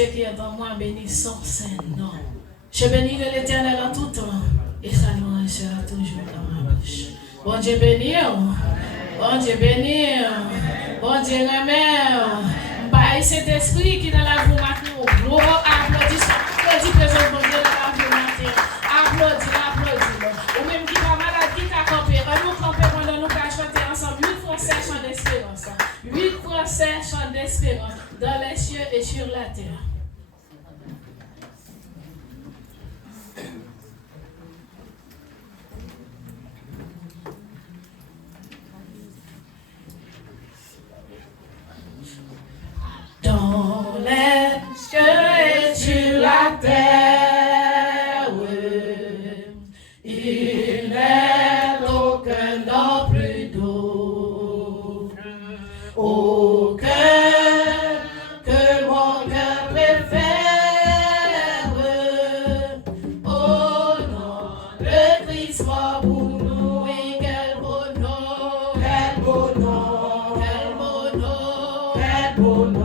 Qui est en moi, béni son Saint-Nom. Je bénis l'Éternel en tout temps, et sa louange sera toujours dans ma bouche. Bon Dieu béni, bon Dieu béni, bon Dieu remet. By cet esprit qui est dans la vie maintenant, gros applaudissement, applaudis présent bon Dieu dans la vie maintenant. Applaudis. Ou même qui va malade, qui t'a campé, nous camper pendant nous qu'à chanter ensemble. 8 Français chant d'espérance. 8 Français chant d'espérance dans les cieux et sur la terre. Dans les cieux et sur la terre, il n'est aucun non plus d'eau, aucun que mon cœur préfère. Oh non, le Christ mort pour nous, et quel beau nom, quel beau nom, quel beau nom, quel beau nom.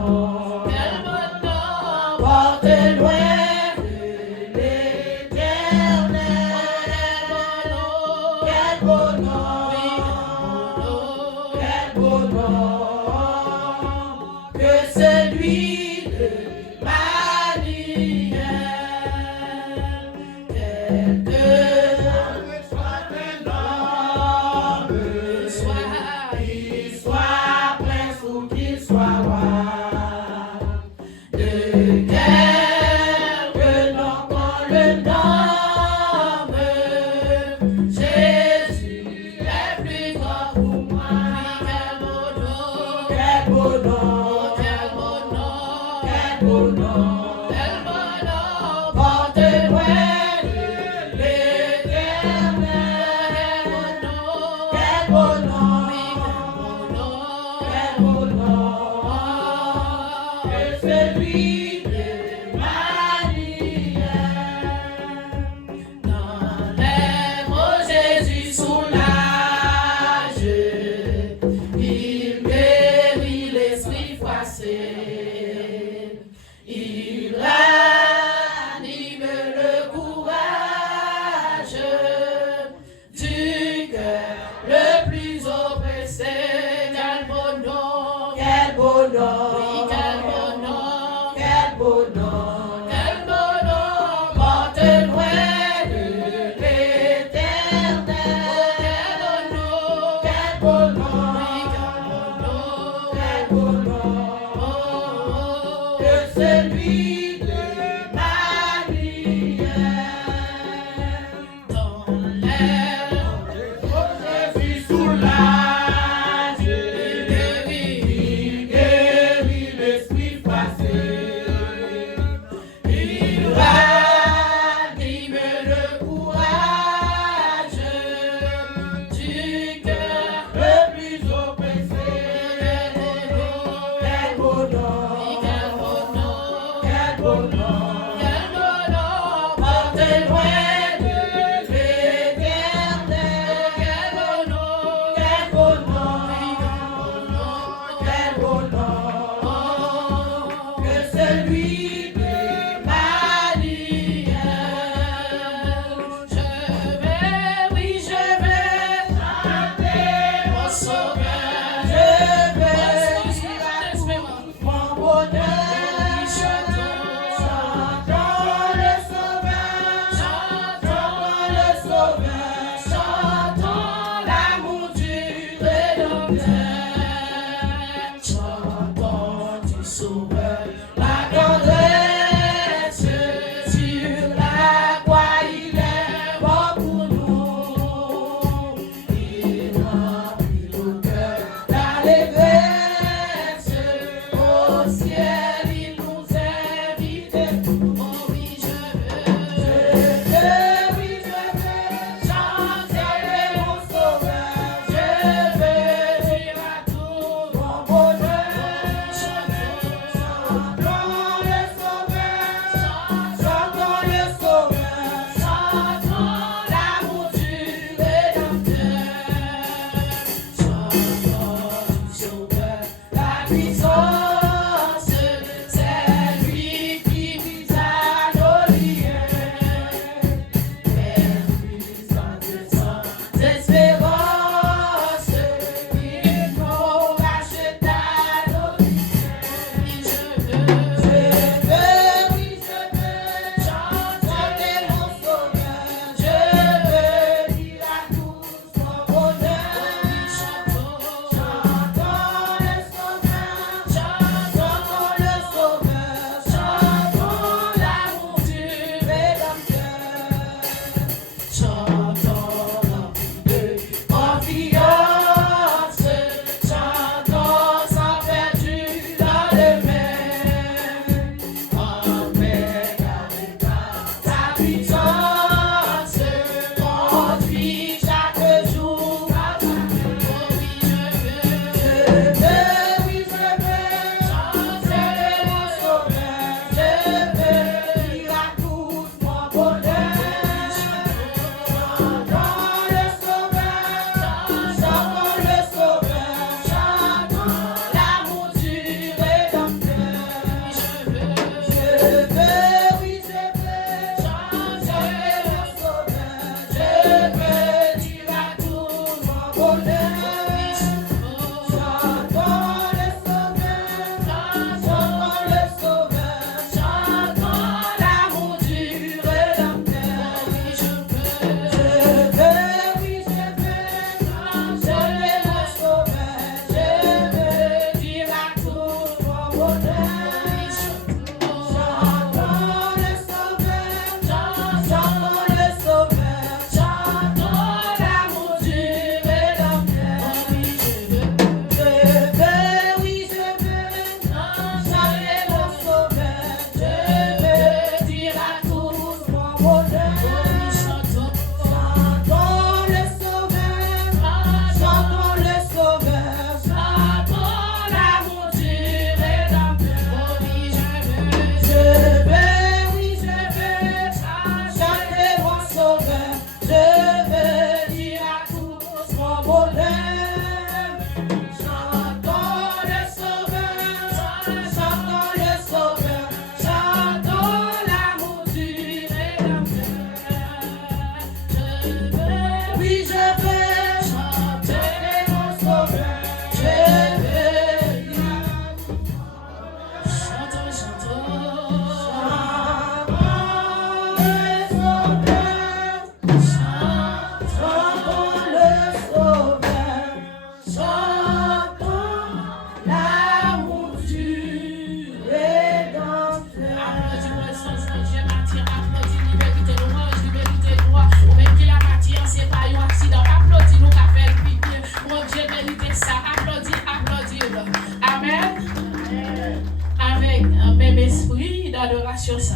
d'adoration ça,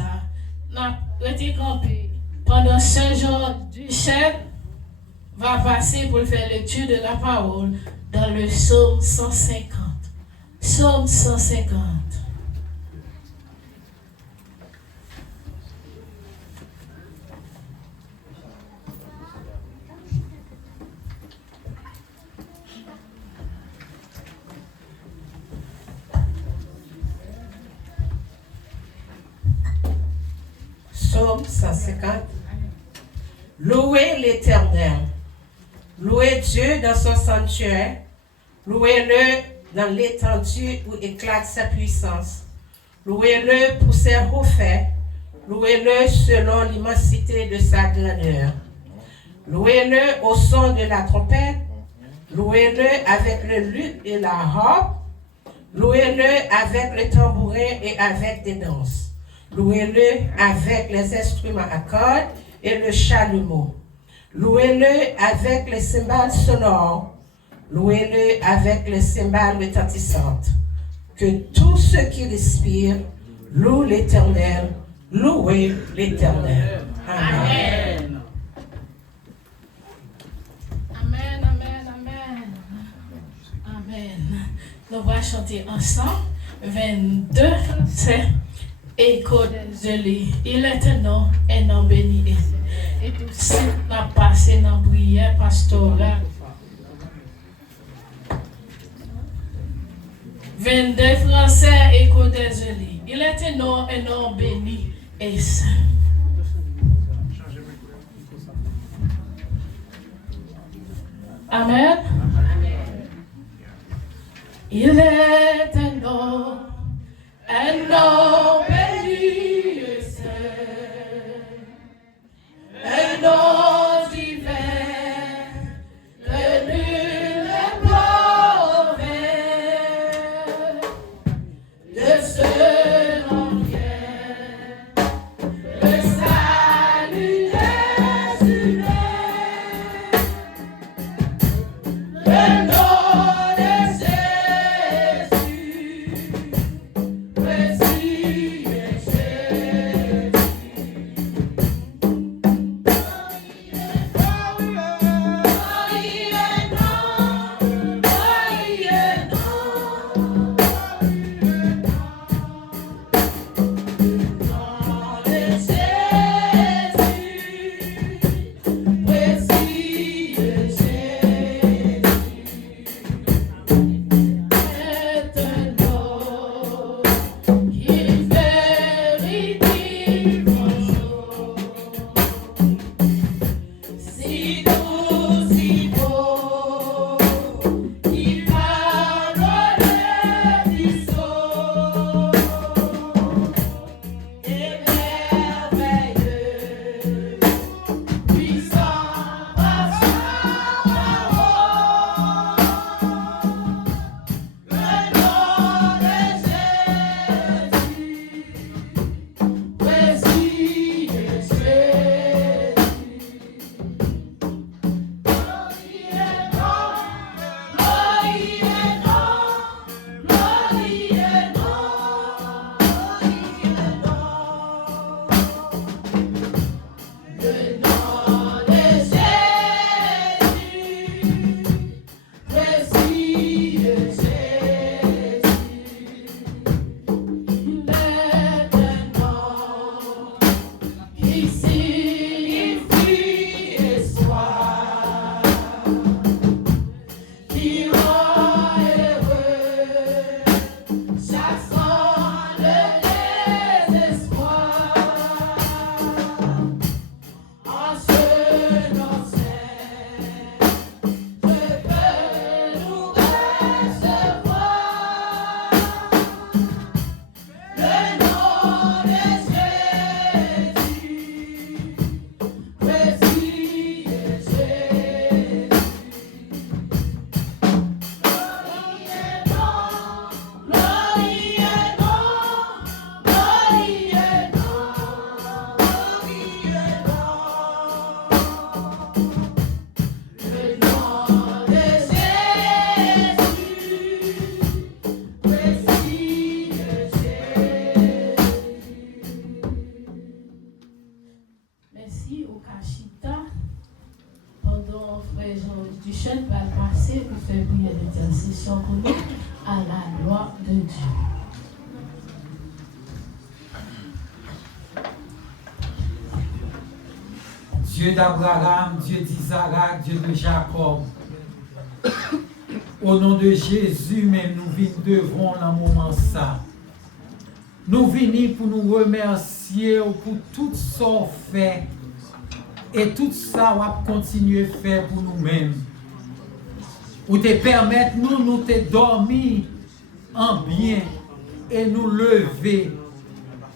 n'a été campé pendant 5 jours du chef va passer pour faire lecture de la parole dans le psaume 150. Psaume 150. Psaume 150. Louez l'Éternel. Louez Dieu dans son sanctuaire. Louez-le dans l'étendue où éclate sa puissance. Louez-le pour ses hauts faits. Louez-le selon l'immensité de sa grandeur. Louez-le au son de la trompette. Louez-le avec le luth et la harpe. Louez-le avec le tambourin et avec des danses. Louez-le avec les instruments à cordes et le chalumeau. Louez-le avec les cymbales sonores. Louez-le avec les cymbales retentissantes. Que tout ce qui respire loue l'Éternel. Louez l'Éternel. Amen. Amen, amen, amen. Amen. Nous allons chanter ensemble 22 versets. Écho des îles, il est un nom béni. Et tout ce qui a passé dans la prière pastorale. 22 Français, écho des îles. Il est un nom béni et saint. Amen. Il est un nom béni et saint, un nom divin, que nul ne peut de ce nom vient, le salut des humains, le nom de Jésus. Précieux. qui chaîne va passer pour faire prier l'intercession pour nous à la gloire de Dieu. Dieu d'Abraham, Dieu d'Isaac, Dieu de Jacob. Au nom de Jésus, même nous devons dans le moment ça. Nous venons pour nous remercier pour tout ce qu'on fait et tout ça on va continuer à faire pour nous-mêmes. Pour te permettre nous te dormir en bien et nous lever.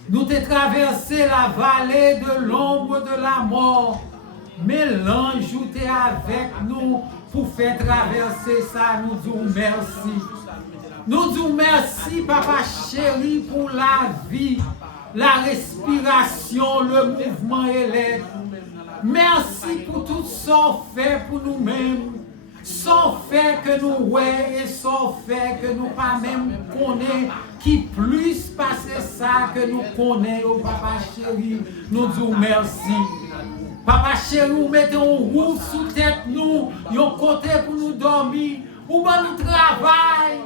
Nous te traverser la vallée de l'ombre de la mort. Mais l'ange est avec nous pour faire traverser ça. Nous disons merci. Nous disons merci, papa chéri, pour la vie, la respiration, le mouvement et l'aide. Merci pour tout ce qu'on fait pour nous-mêmes. Sans fait que nous ouais et sans fait que nous pas même connaît qui plus passer ça que nous connaissons, papa chéri. Nous disons merci. Papa chéri, nous mettons une roue sous tête nous, un côté pour nous dormir, ou bien nous travail,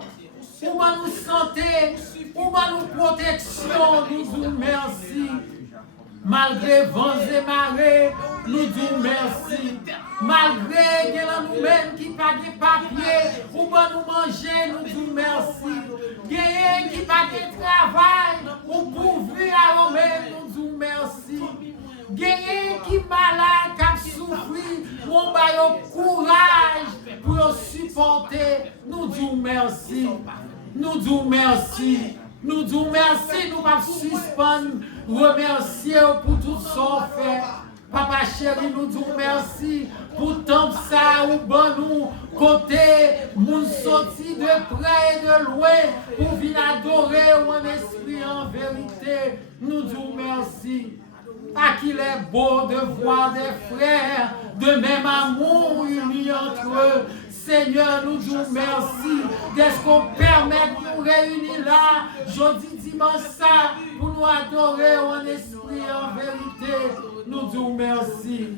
ou bien nous santé, ou bien nous protection, nous disons merci. Malgré vents et marées, nous disons merci. Malgré que nous-mêmes qui pas de papier, ou bien nous manger, nous disons merci. Gagne qui pas de travail, ou pourvu à nous-mêmes, nous disons merci. Gagne qui malade, qui a souffert, nous avons courage pour supporter, nous disons merci. Nous disons merci. Nous disons merci, nous ne suspendre, remercier pour tout ce qu'on fait. Papa chéri, nous disons merci pour tant ça ou bon nous côté, nous sortis de près et de loin pour venir adorer en esprit en vérité. Nous disons merci. À qu'il est beau de voir des frères de même amour unis entre eux. Seigneur, nous disons merci d'être qu'on permet de nous réunir là, jeudi, dimanche, ça, pour nous adorer en esprit et en vérité. Nous disons merci.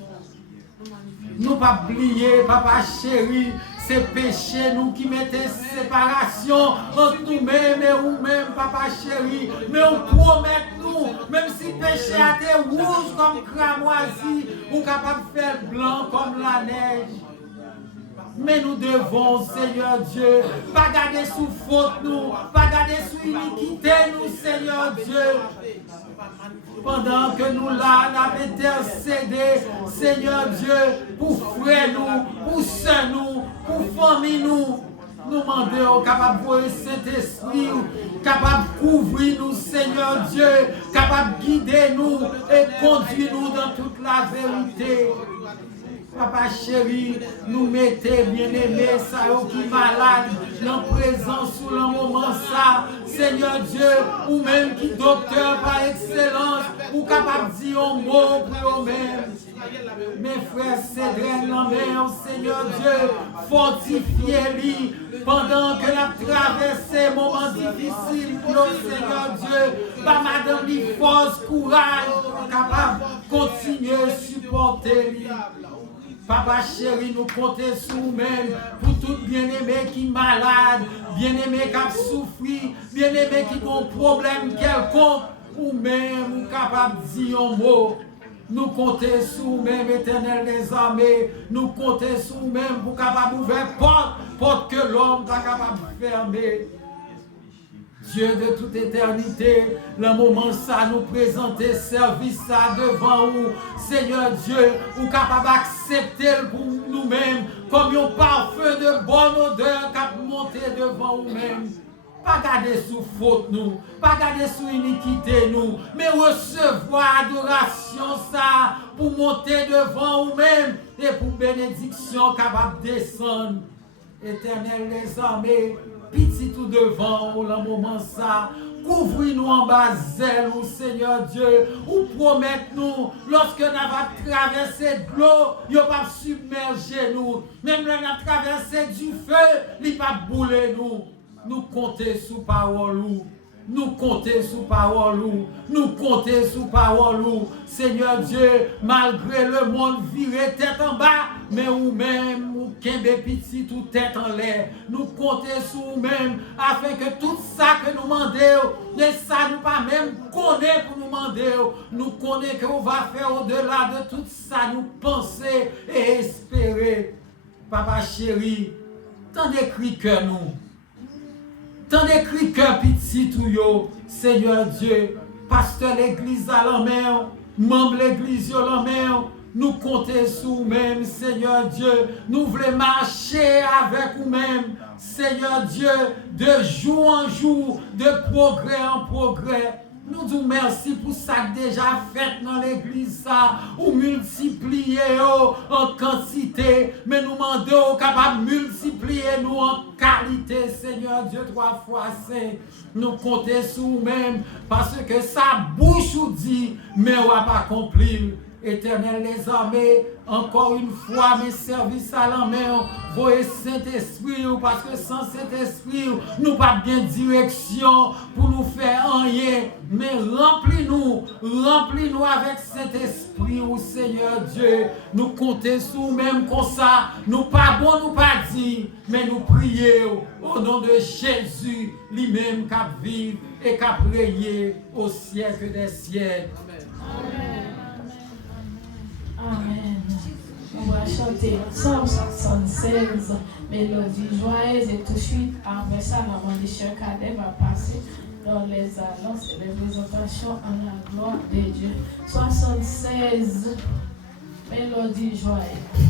Nous pas oublier, papa chéri, ces péchés nous qui mettaient séparation entre nous-mêmes et nous-mêmes, papa chéri. Mais on promet nous, même si péché a été rouge comme cramoisi, ou capable de faire blanc comme la neige. Mais nous devons, Seigneur Dieu, pas garder sous faute nous, pas garder sous iniquité nous, Seigneur Dieu. Pendant que nous là, nous avons intercédé, Seigneur Dieu, pour frères nous, pour sœurs nous, pour famille nous. Nous demandons capable de voir Saint-Esprit, capable de couvrir nous, Seigneur Dieu, capable de guider nous et conduire nous dans toute la vérité. Papa chéri, nous mettez bien-aimés, ça qui est malade, dans présence sous le moment ça, Seigneur Dieu, ou même qui docteur par excellence, ou capable de dire un mot pour eux-mêmes. Mes frères, c'est dans la main, Seigneur Dieu, fortifiez-les pendant que la traversée moment difficile pour nous, Seigneur Dieu, par madame les force, courage, capable de continuer à supporter. Papa chéri, nous comptons sur nous-mêmes pour tout bien-aimé qui est malade, bien-aimé qui a souffert, bien-aimé qui a un problème quelconque, ou même capable de dire un mot. Nous comptons sur nous-mêmes, Éternel des armées, nous comptons sur nous-mêmes pour capable d'ouvrir porte que l'homme n'est pas capable de fermer. Dieu de toute éternité, le moment ça nous présenter service ça devant vous, Seigneur Dieu, ou capable d'accepter pour nous-mêmes comme un parfum de bonne odeur qui a monté devant nous-mêmes. Pas garder sous faute nous, pas garder sous iniquité nous, mais recevoir adoration ça pour monter devant nous-mêmes et pour bénédiction capable de descendre. Éternel des armées, pitié tout devant, au moment ça, couvre-nous en bas zèle, Seigneur Dieu, ou promettez-nous, lorsque nous avons traversé de l'eau, il ne va pas submerger nous, même quand nous avons traversé du feu, il ne va pas bouler nous. Nous comptons sous parole, nous comptons sous parole, nous comptons sous parole, Seigneur Dieu, malgré le monde viré tête en bas, mais ou même, ou kembe petit, tout tête en l'air, nous comptons sur nous-mêmes, afin que tout ça que nous demandons, et ça nous pas même connaît pour nous demander, nous connaissons qu'on va faire au-delà de tout ça, nous penser et espérer. Papa chéri, tant d'écrit que nous, tant d'écrit que petit tout yo, Seigneur Dieu, pasteur l'église à la main, membre l'église à la main, nous comptons sur nous-mêmes, Seigneur Dieu, nous voulons marcher avec nous-mêmes, Seigneur Dieu, de jour en jour, de progrès en progrès. Nous disons merci pour ça déjà fait dans l'église, ou multiplier en quantité, mais nous demandons capable de multiplier nous en qualité, Seigneur Dieu, 3 fois saint. Nous comptons sur nous-mêmes, parce que ça bouche ou dit, mais on va pas accomplir. Éternel les armées, encore une fois mes services à la main, voyez Saint-Esprit, parce que sans Saint-Esprit, nous pas bien direction pour nous faire rien, mais remplis-nous avec Saint-Esprit, au Seigneur Dieu, nous comptons sur nous-mêmes comme ça, nous pas bon, nous pas dit, mais nous prions au nom de Jésus, lui-même qui vive et qui règne au siècle des siècles. Amen. Amen. On va chanter Psaume 76, mélodie joyeuse, et tout de suite, après ça, la cher Cadet va passer dans les annonces et les présentations en la gloire de Dieu. 76, mélodie joyeuse.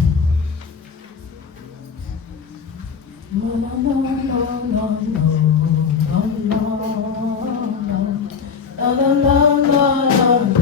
No, no, no, no, no, no, no, no, no, no, no, no, no.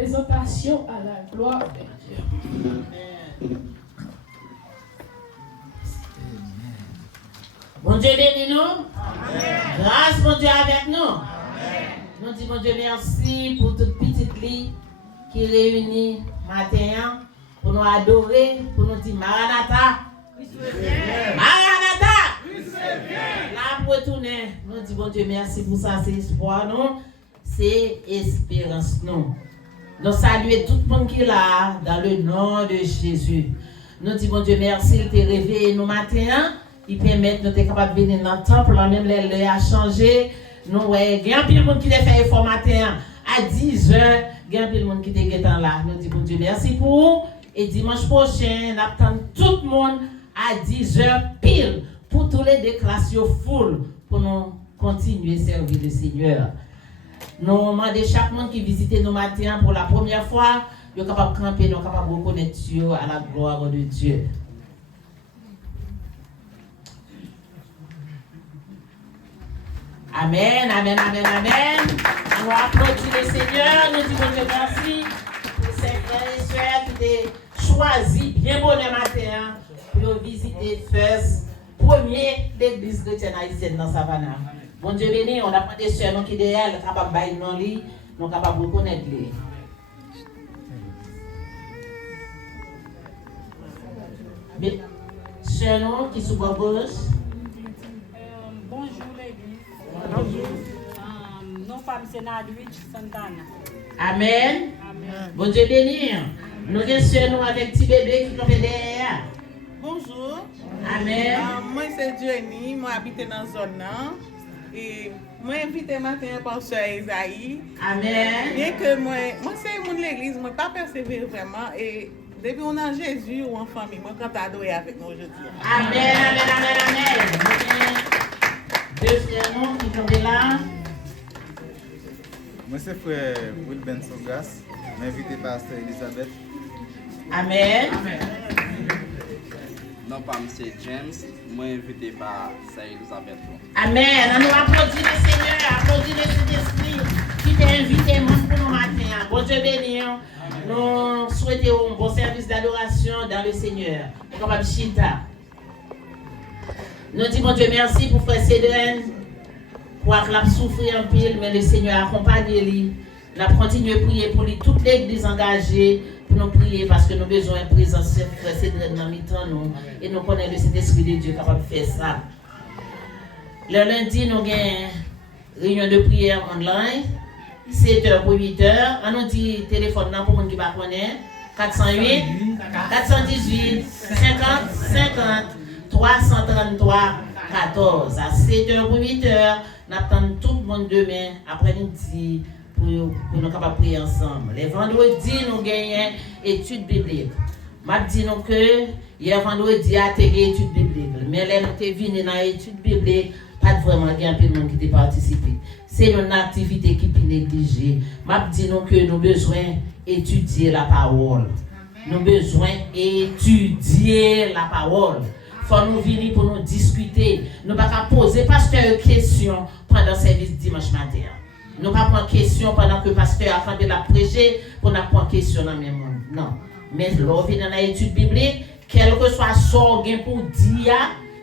présentation à la gloire de Dieu. Bon Dieu bénis nous. Grâce mon Dieu avec nous. Nous disons mon Dieu merci pour toute petite vie qui réunit matin pour nous adorer, pour nous dire Maranatha. Maranatha. Là pour retourner, nous disons bon Dieu merci pour ça, c'est espoir nous, c'est espérance nous. Nous saluons tout le monde qui est là dans le nom de Jésus. Nous disons bon Dieu merci, il t'a réveillé nous matin. Il permet de nous être capables de venir dans le temple, même les a changé. Nous, il y a un peu de monde qui a fait effort matin à 10h. Il y a un peu de monde qui est là. Nous disons bon Dieu merci pour vous. Et dimanche prochain, nous attendons tout le monde à 10h pile pour tous les déclarations full pour nous continuer à servir le Seigneur. Nous demandons chaque monde qui visite nos matins pour la première fois, nous sommes capables de camper, nous sommes capables de reconnaître Dieu à la gloire de Dieu. Amen, amen, amen, amen. On applaudit le Seigneur, nous disons Dieu merci pour ces frères et sœurs qui ont choisi bien bon le matin pour visiter First, premier l'église chrétienne haïtienne dans Savannah. Bon Dieu béni, on a pas des sœurs qui derrière, capables de bailler dans lui, nous capables de reconnaître lui. Sœur nous qui sont à gauche. Bonjour l'église. Bonjour. Nos femmes c'est Nadwich Santana. Amen. Amen. Bon Dieu béni. Nous sommes nous avec petit bébé qui nous fait derrière. Bonjour. Amen. Moi c'est Jenny, moi habite dans la zone là. Et moi invité matin par Sœur Isaïe. Amen. Bien que moi c'est mon l'église, moi pas persévérer vraiment et depuis on a Jésus ou en famille, moi quand adorer avec nous aujourd'hui. Amen, amen, amen, amen. Deux frères nous qui sont là. Moi c'est frère Wilben Sogas, m'invité par Pasteur Elisabeth. Amen. Non, pas M. James, moi invité par Sœur Elisabeth. Amen. On nous applaudit le Seigneur, applaudit le Saint-Esprit qui t'a invité pour nous matin. Bon Dieu béni. Nous souhaitons un bon service d'adoration dans le Seigneur. Comme Abishita. Nous disons bon Dieu merci pour frère Cédrine. Pour qu'il a souffert un pile, mais le Seigneur accompagne lui. Nous avons continué à prier pour lui, toute l'église engagée, pour nous prier parce que nous avons besoin de présence de frère Cédrine dans mi-temps nous. Et nous connaissons le Saint-Esprit de Dieu capable de faire ça. Le lundi, nous avons une réunion de prière online. 7h pour 8h. On nous dit téléphone pour les gens qui ne connaissent pas. 408 418 50 50 333 14. À 7h pour 8h, nous attendons tout le monde demain après-midi pour nous capables de prier ensemble. Les vendredis, nous gagnons études bibliques. Je dis que hier vendredi, a été études bibliques. Mais là, nous sommes venus dans l'étude biblique. Pas vraiment de monde qui a participé. C'est une activité qui est négligée. Je dis que nous avons besoin d'étudier la parole. Nous avons besoin d'étudier la parole. Il faut nous venir pour nous discuter. Nous ne pouvons pas poser pasteur une question pendant le service dimanche matin. Nous ne pouvons pas prendre question pendant que le pasteur a fait la prêcher pour nous prendre question dans le même monde. Non. Mais lorsque nous venons dans l'étude biblique, quel que soit ce qu'on pour dire,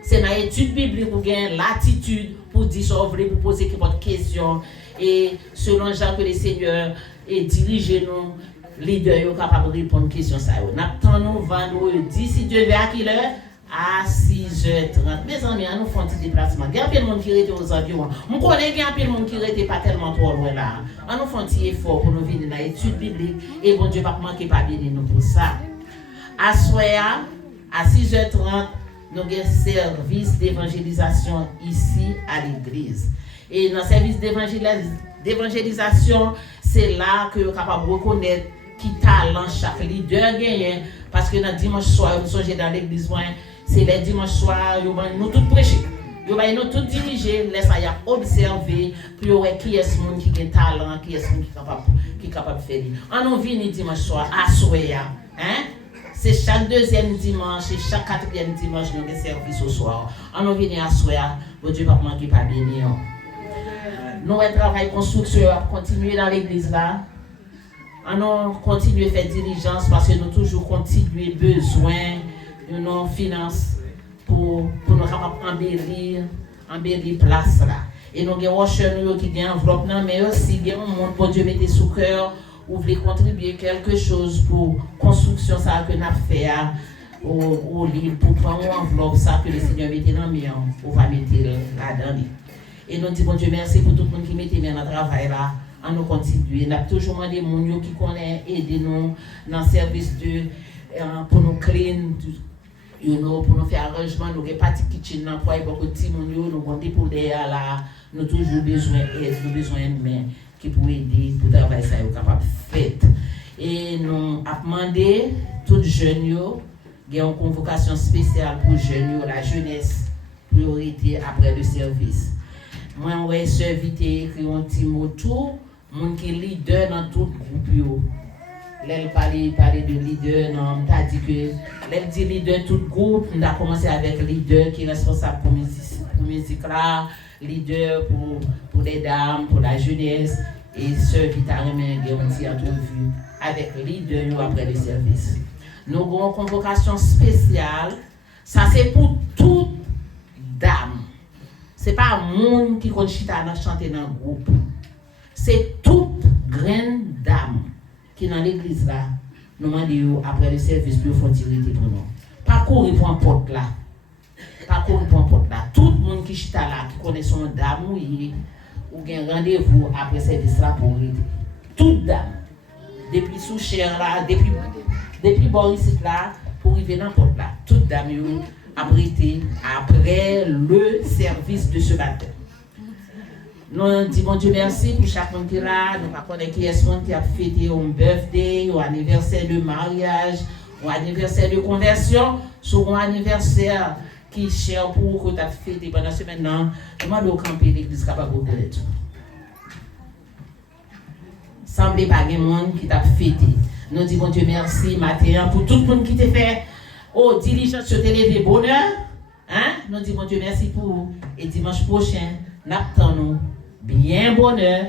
c'est dans l'étude biblique pour gagner l'attitude pour dire ce qu'on pour poser votre question. Et selon Jean que le Seigneur dirige nous, leaders sont capables de répondre aux questions. Nous attendons vendredi, si Dieu veut, à quelle heure? À 6h30. Mes amis, nous faisons un petit déplacement. Il y a un peu de monde qui reste aux environs. Je connais qu'il y a un peu de monde qui ne reste pas tellement trop loin là. Nous faisons un petit effort pour nous venir dans l'étude biblique. Et bon Dieu ne va pas manquer pas bien nous pour ça. À soir, à 6h30, nous avons un service d'évangélisation ici à l'église. Et dans le service d'évangélisation, c'est là que nous sommes capables de reconnaître qui talent chaque leader gagne. Parce que dans dimanche soir, nous sommes dans l'église, c'est le dimanche soir, nous tous prêcher. Nous tous diriger, laissez observer, pour voir qui est ce monde qui a talent, qui est ce monde qui est capable de faire. On nous vient dimanche soir à Soya. C'est chaque deuxième dimanche et chaque quatrième dimanche nous avons service au soir. On nous vient à Soya, bon Dieu va manquer pas bien. Nous avons travail construction à continuer dans l'église là. On continue à faire diligence parce que nous toujours continuer besoin de nos finances pour nous embellir place là. Et nous avons nous qui ont enveloppe mais aussi nous avons pour Dieu mettre sous cœur ou voulez contribuer quelque chose pour construction ça que nous avons fait au livre pour prendre une enveloppe ça que le Seigneur mette dans le on va mettre là-dedans. Et nous disons bon Dieu merci pour tout le monde qui mette dans le travail là. On nous continue. Nous avons toujours demandé aux gens qui connaissent aider nous dans le service pour nous clean, pour nous faire arrangement. Nous avons pas de kitchen pour beaucoup de petits gens, nous avons des pour derrière là. Nous avons toujours besoin d'aide, nous avons besoin de main qui pour aider pour travailler ça capable de faire. Et nous avons demandé tous les jeunes, il y a une convocation spéciale pour les jeunes, la jeunesse, priorité après le service. Moi, je suis invité écrit un petit mot tout. Mon qui est leader dans tout le groupe. Elle parle de leader, non, t'as dit que elle dit leader tout le groupe, on a commencé avec leader qui est responsable pour musique là, leader pour les dames, pour la jeunesse. Et ce Vita Remen une entrevue avec leader après le service. Nous avons une convocation spéciale. Ça c'est pour toute dame. Ce n'est pas un monde qui compte chanter dans le groupe. C'est toute grande dame qui est dans l'église là. Nous demandons après le service pour faire tiriter pour nous. Pas courir pour un porte là. Pas courir pour un porte là. Tout le monde qui est là, qui connaît son dame ou un rendez-vous après le service là pour aider. Toute dame. Depuis sous cher là, depuis Boris là, pour arriver dans le porte là. Toute dame abrité après le service de ce matin. Nous disons Dieu merci pour chaque monde qui est là. Nous ne connaissons pas qui est monde qui a fêté un birthday, un anniversaire de mariage, un anniversaire de conversion, sur un anniversaire qui est cher pour que tu as fêté pendant ce maintenant. Nous demandons au camper l'église capable de connaître. Semblez pas de monde qui t'a fêté. Nous disons Dieu merci matin pour tout le monde qui t'a fait. Oh, diligence sur télé bonheur. Hein? Nous disons Dieu merci pour et dimanche prochain, nous attendons bien bonheur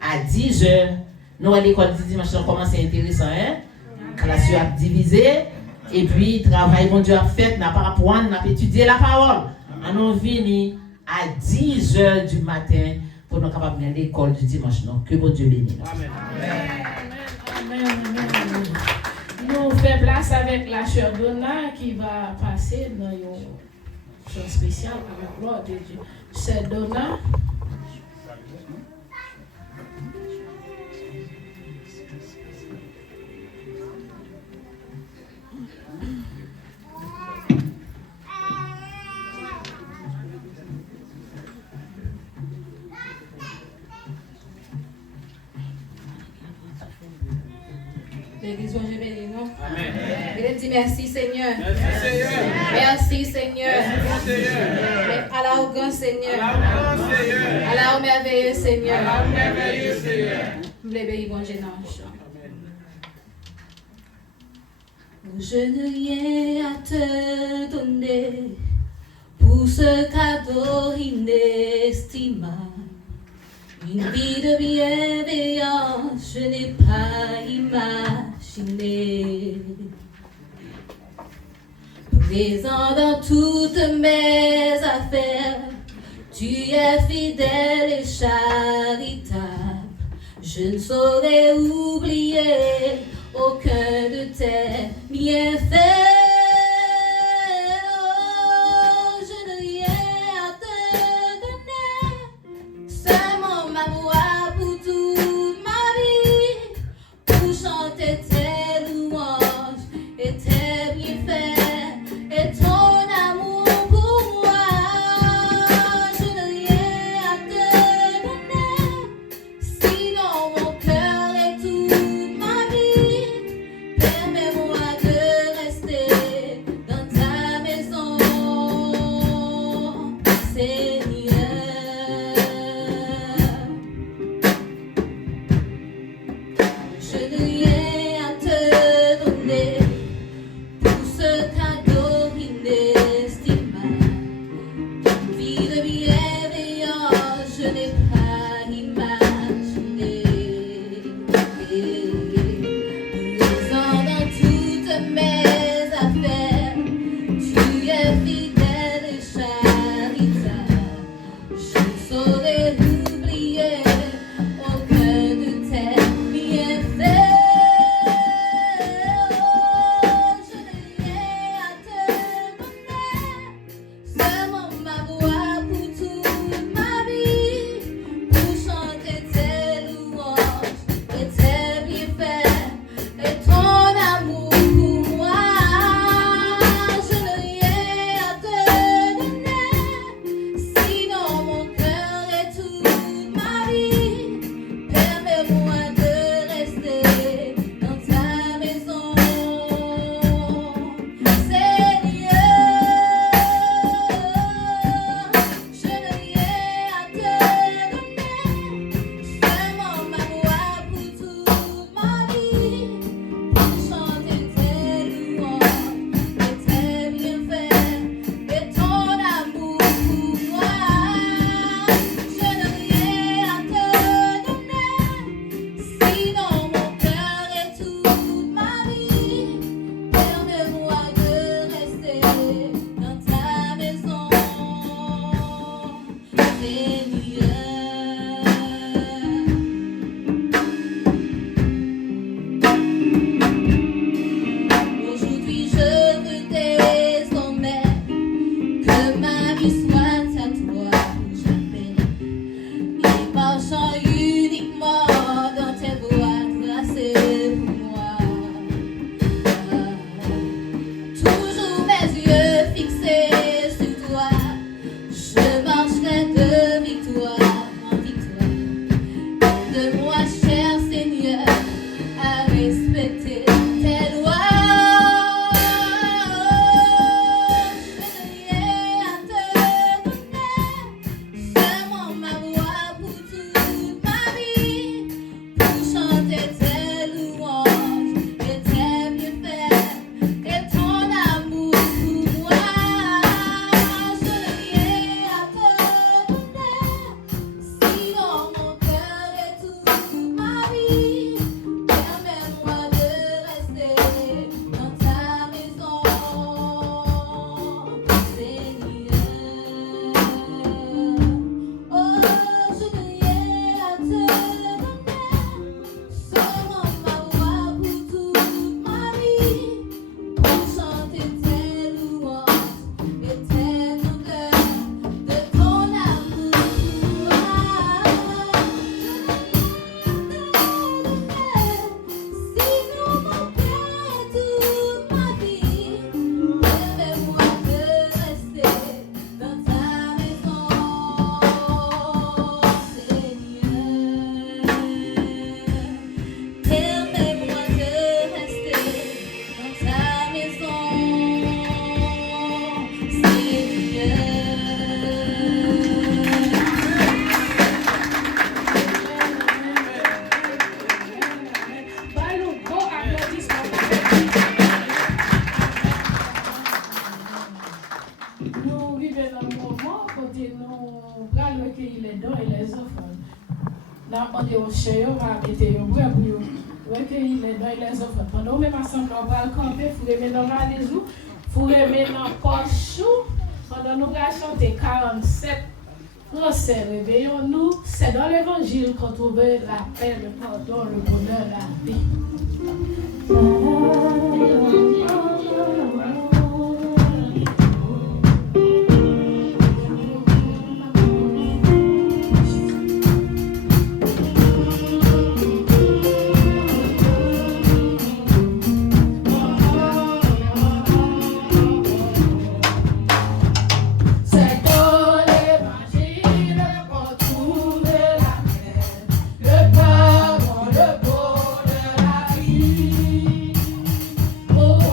à 10h. Nous à l'école du dimanche, ça commence à être intéressant. Hein? Classe a divisé et puis travail bon Dieu a fait, n'a pas apprendre, n'a pas étudier la parole. On vient à 10h du matin pour nous capables de l'école du dimanche. Non? Que bon Dieu bénisse. Amen. Amen. Amen. Nous faisons place avec la chère Donna qui va passer dans une chose spéciale pour la gloire de Dieu. C'est Donna. L'église va bénir, non? Amen. Il dit merci Seigneur. Merci Seigneur. Merci Seigneur. Merci Seigneur. À la au grand Seigneur. À la au grand Seigneur. À la au merveilleux Seigneur. À la au merveilleux Seigneur. Vous les bénis, bon Dieu, non. Je n'ai rien à te donner pour ce cadeau inestimable. Une vie de bienveillance, je n'ai pas imaginé. Présent dans toutes mes affaires, tu es fidèle et charitable. Je ne saurais oublier aucun de tes bienfaits. Oh, je n'ai rien à te donner, seulement ma voix pour toute ma vie, pour chanter tes louanges et tes bienfaits et ton amour pour moi. Je n'ai rien à te donner, sinon mon cœur et toute ma vie. Permets-moi de rester Aujourd'hui je veux désormais que ma vie soit à toi pour jamais. Et marchant uniquement dans tes voies tracées pour moi. Toujours mes yeux fixés sur toi, je marcherai de victoire en victoire. De moi, cher Seigneur, à respecter tes lois. Je viens à te donner seulement ma voix pour toute ma vie, pour chanter tes louanges et tes bienfaits et ton amour pour moi. Je viens à te donner sinon mon cœur et toute ma vie. Permets-moi de rester dans ta maison, Seigneur. Oh, je viens à te donner seulement ma voix pour toute ma vie, pour chanter tes louanges et tes nouvelles de ton amour pour moi. Sinon mon cœur et toute ma vie, permets-moi de rester dans ta maison, Seigneur. Permets-moi de rester dans ta maison, Seigneur. Bah, nous, gros applaudissements. Nous vivons dans le moment côté nous allons recueillir les dons et les offrandes. Nous avons demandé aux chers, on va arrêter pour recueillir les dons et les offrandes. Pendant que nous ensemble, on va camper, il faut remettre dans la maison, il faut remettre dans le cochon. Pendant que nous allons chanter 47 français, réveillons-nous. C'est dans l'évangile qu'on trouve la paix, le pardon, le bonheur, la vie. C'est dans l'évangile qu'on trouve la paix, le pardon, le bonheur, la vie. Oh,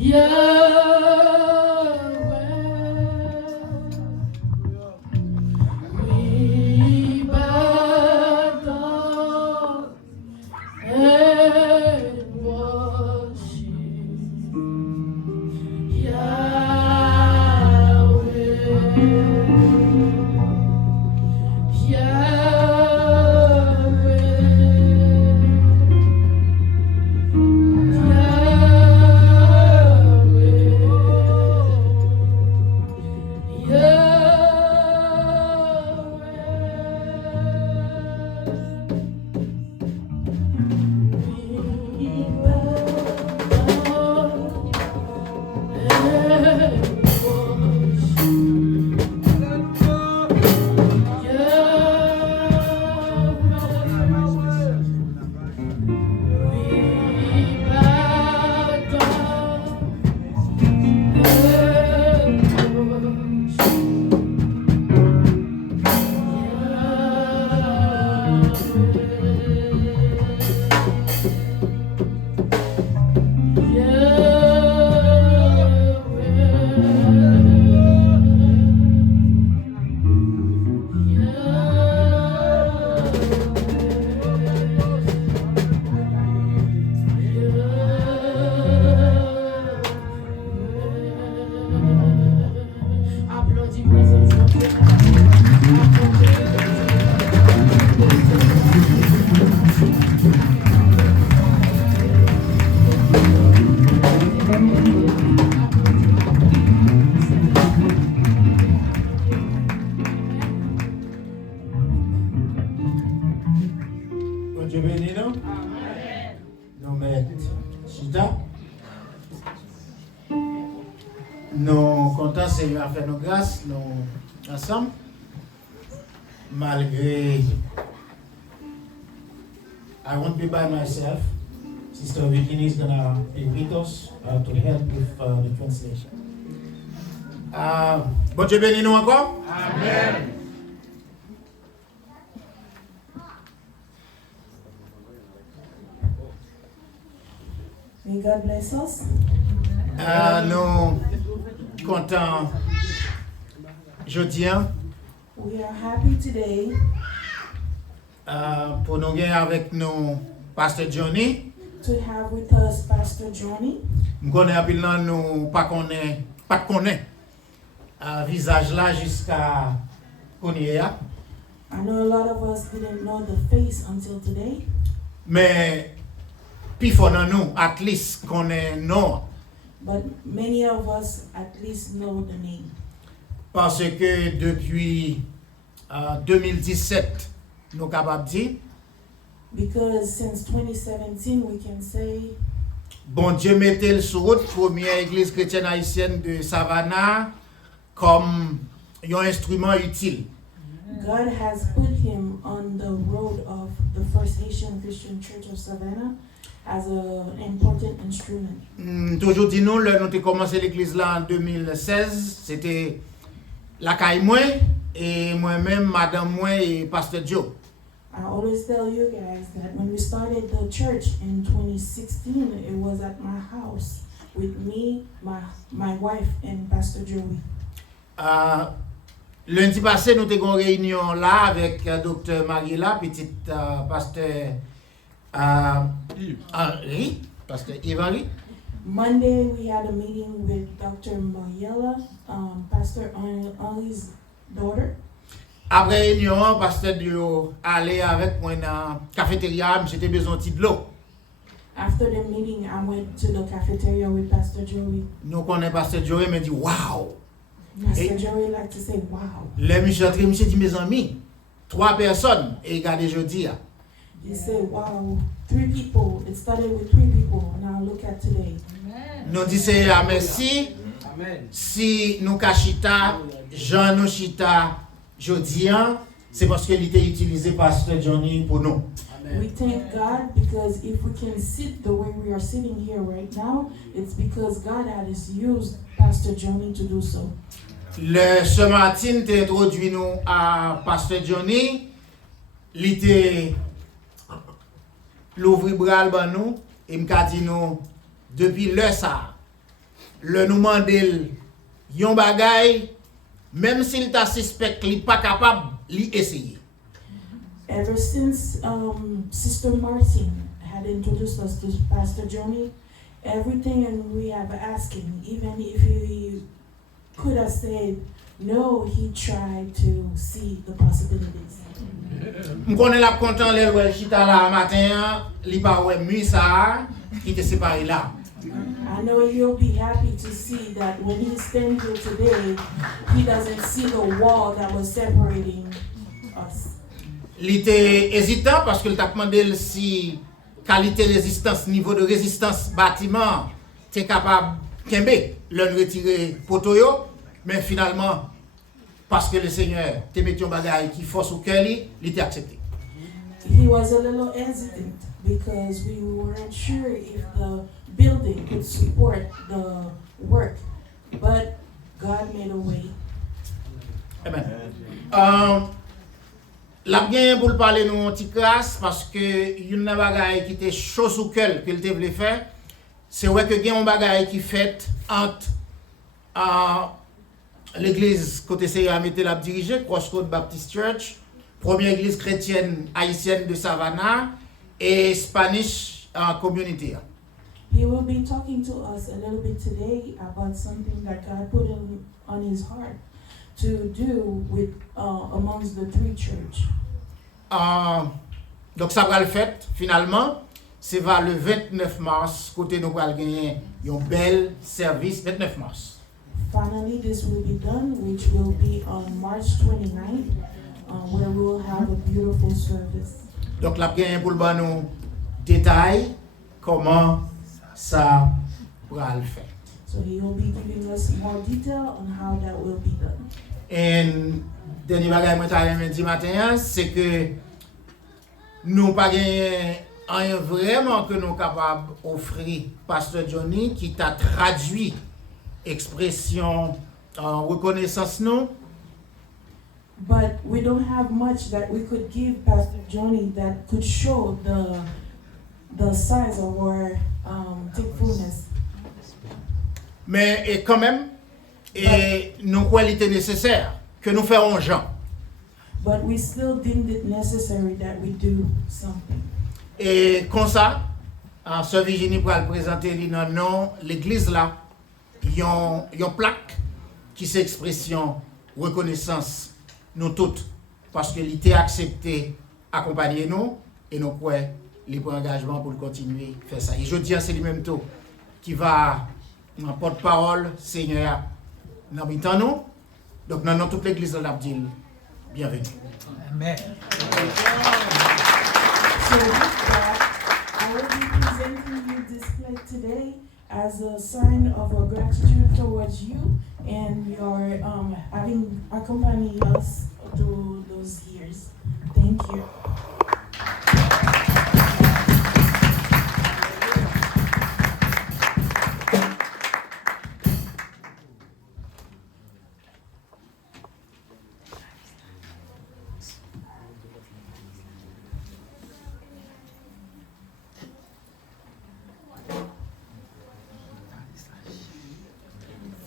We bow down and worship Dieu bénit nous. Nous mettons chita. Nous comptons Seigneur a fait nos grâces, nous ensemble. Malgré I won't be by myself. Sister Whitney is gonna be with us to help with the translation. Bon Dieu bénit nous encore. Amen. May God bless us. Nous contents jeudi. We are happy today pour nous gagner avec nous Pasteur Johnny. to have with us Pastor Johnny. Nous connaissons nous pas connaît visage là jusqu'à Konya. I know a lot of us didn't know the face until today, Mais puis faut nous at least connaît non but many of us at least know the name. parce que depuis 2017 nous capables dire Because since 2017 we can say bon Dieu mettait sur route première église chrétienne haïtienne de Savannah comme un instrument utile. God has put him on the road of the First Haitian Christian Church of Savannah as an important instrument. Toujours dit nous, nous avons commencé l'église là en 2016, c'était la caille moi et moi-même, madame moi et pasteur Joe. I always tell you guys that when we started the church in 2016, it was at my house with me, my wife, and Pastor Joey. Lundi passé, nous avons une réunion là avec Dr. Mariela, petite pasteur Henry, pasteur Yves Henry. Monday, we had a meeting with Dr. Mariela, Pastor Henry's daughter. Après réunion, pasteur Dio allait avec moi dans la cafétéria, j'étais besoin de l'eau. After the meeting, I went to the cafeteria with Pastor Joey. Nous connaissons pasteur Joey, me dit wow. Pastor Joey like to say, wow. Les monsieur dit mes amis, 3 personnes et regardez jeudi. He said, wow, 3 people. It started with 3 people. Now look at today. Nous disons merci. Amen. Si nous cachita, Jean nous chita jeudi, c'est parce que il était utilisé pasteur Johnny pour nous. We thank God because if we can sit the way we are sitting here right now, it's because God has used Pastor Johnny to do so. Ce matin, tu introduit nous à pasteur Johnny. Il était l'ouvrir bras ban nous et m'a dit nous depuis l'heure ça le nous mandel yon bagay, même s'il t'a suspect li pas capable, li essayer. Ever since Sister Martin had introduced us to Pastor Johnny, everything and we have asked him, even if he could have said no, he tried to see the possibilities. M'konne la content lè wè chita la matin, li pa wè mui sa qui te séparé là. I know you'll be happy to see that when he stands here today, he doesn't see the wall that was separating us. Li était hésitant parce que le t'a demandé si qualité résistance, niveau de résistance bâtiment, t'es capable kembe, le retirer poteau yo, mais finalement parce que le Seigneur te met un bagage qui force au cœur li, il t'a accepté. He was a little hesitant because we weren't sure if the building could support the work, but God made a way. Amen. La bien pour parler nous un petit crasse parce que une bagaille qui était chaud sous cœur que le voulait faire, c'est ouais que gagne un bagaille qui fait entre l'église côté Seigneur mettait la diriger Crossroad Baptist Church, première église chrétienne haïtienne de Savannah et Spanish community. He will be talking to us a little bit today about something that God put on his heart to do with amongst the three church. Donc ça va le fait finalement, c'est vers le 29 mars côté nous va gagner un bel service 29 mars. Finally, this will be done, which will be on March 29th, where we will have a beautiful service. Donc la gagner pour le nous détail comment ça va le faire. So he will be giving us more detail on how that will be done. Et dernier bagage moi t'ai dit matin c'est que nous pas gagner rien vraiment que nous capable offrir Pasteur Johnny qui t'a traduit expression reconnaissance nous. But we don't have much that we could give Pastor Johnny that could show the size of our thankfulness. Mais et quand même et nos qualités nécessaires que nous ferons gens. But we still deemed it necessary that we do something. Et comme ça, Sœur Virginie pourra le présenter dans nom l'église là, yon plaque qui c'est expression reconnaissance nous toutes parce que l'été accepté accompagner nous et nous quoi les engagement pour continuer faire ça. Et je dis c'est lui-même tout qui va en porte-parole Seigneur dans mi-temps nous. Donc dans toute l'église de l'Abdil, bienvenue. Amen. So with that, I will be presenting you this plate today as a sign of our gratitude towards you and your having accompanied us through those years. Thank you.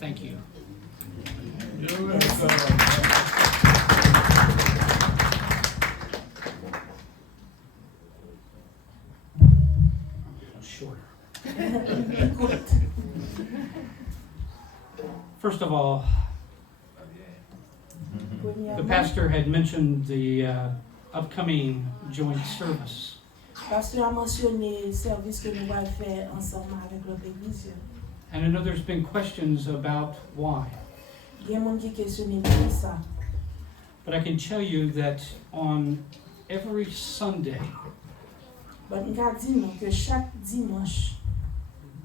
Thank you. You're welcome. Shorter. First of all, the pastor had mentioned the upcoming joint service. Pasteur a mentionné service que nous allons faire ensemble avec l'autre église. And I know there's been questions about why. Il y a des gens qui questionnent pour ça. But I can tell you that on every Sunday, But nous disons que chaque dimanche,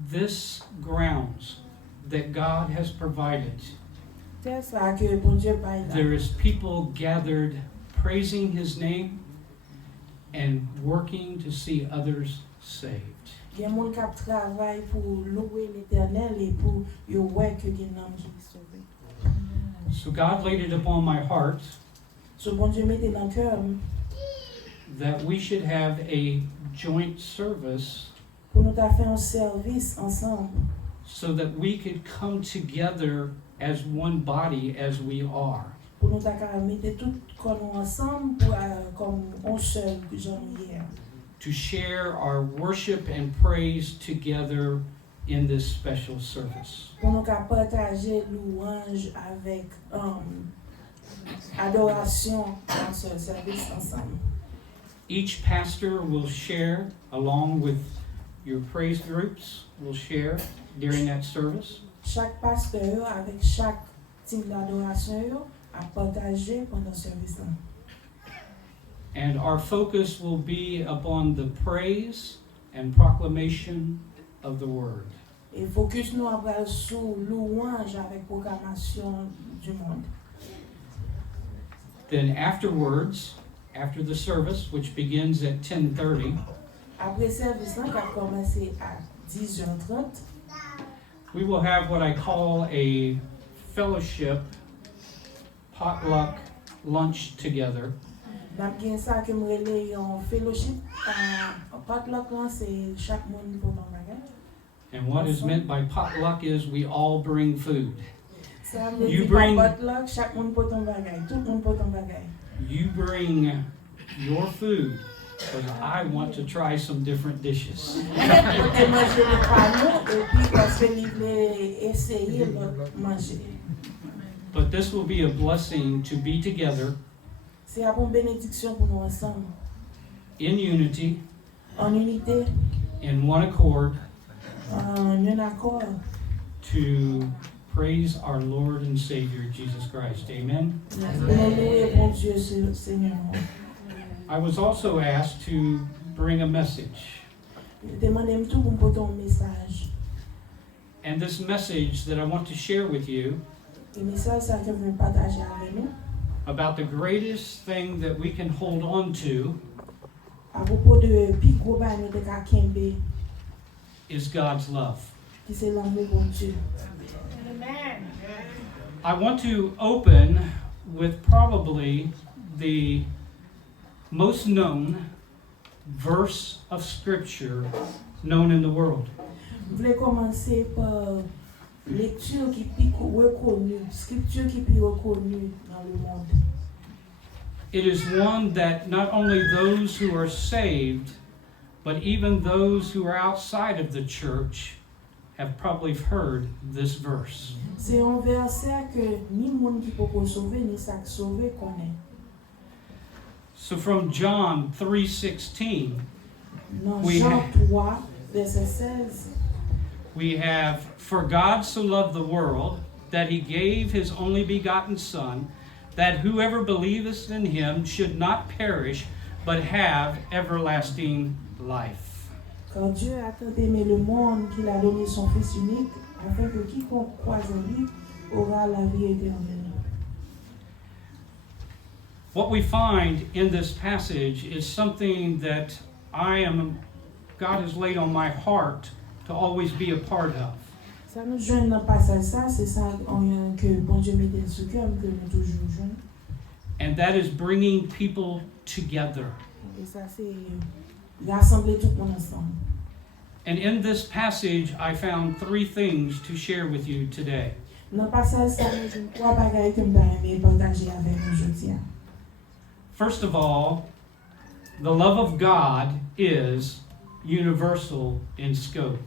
this grounds that God has provided, c'est ça que bon Dieu paye là. there is people gathered praising His name and working to see others saved. Il y a des gens qui travaillent pour louer l'Éternel et pour yo ouais que des hommes qui sont sauvés. So God laid it upon my heart So bon Dieu mette dans le cœur that we should have a joint service pour nous faire un service ensemble so that we could come together as one body as we are. Pour nous mettre tout comme ensemble pour comme un seul genre hier. To share our worship and praise together in this special service. Pour nous partager louange avec adoration dans ce service ensemble. Each pastor will share along with your praise groups, will share during that service. Chaque pasteur avec chaque team d'adoration a partagé pendant ce service. And our focus will be upon the praise and proclamation of the word. Et focus nous après sur louange avec proclamation du monde. Then afterwards, after the service, which begins at 10:30, Après service qui a commencé à 10h30, we will have what I call a fellowship potluck lunch together. n'a bien ça que me relais en fellowship potluck c'est chaque monde pour ton bagage. And what is meant by potluck is we all bring food. Ça veut You dire bring- potluck chaque monde pour ton bagage, tout le monde pour ton bagage. You bring your food, because I want to try some different dishes. Et manger le panneau et puis parce que il veut essayer l'autre manger. But this will be a blessing to be together C'est une bonne bénédiction pour nous ensemble, in unity, en unité, in one accord, en un accord, to praise our Lord and Savior Jesus Christ. Amen. pour nous louer bon Dieu Seigneur. I was also asked to bring a message. Demandez-moi tout pour me porter un message. And this message that I want to share with you Le message ça que je veux partager avec nous about the greatest thing that we can hold on to à propos de plus gros bail de ka kembe is God's love. qui c'est l'amour bon Dieu. I want to open with probably the most known verse of Scripture known in the world. Je voulais commencer par lecture qui est reconnue, scripture qui est reconnue dans le monde. It is one that not only those who are saved, but even those who are outside of the church have probably heard this verse. C'est un verset que ni monde qui peut sauver ni ça sauver connaît. So from John 3:16, Dans We Jean have- 3 verset 16, we have, "For God so loved the world that he gave his only begotten Son, that whoever believeth in him should not perish, but have everlasting life." car Dieu a tant aimé le monde qu'il a donné son Fils unique afin que quiconque croit en lui aura la vie éternelle. What we find in this passage is something that God has laid on my heart to always be a part of. Ça nous joint dans le passage, ça, c'est ça que bon Dieu mette sur le cœur, que nous toujours joint. And that is bringing people together. Et ça, c'est rassembler tout le monde ensemble. And in this passage, I found 3 things to share with you today. Dans le passage, ça nous joint 3 bagailles que nous avons partager avec nous aujourd'hui. First of all, the love of God is universal in scope.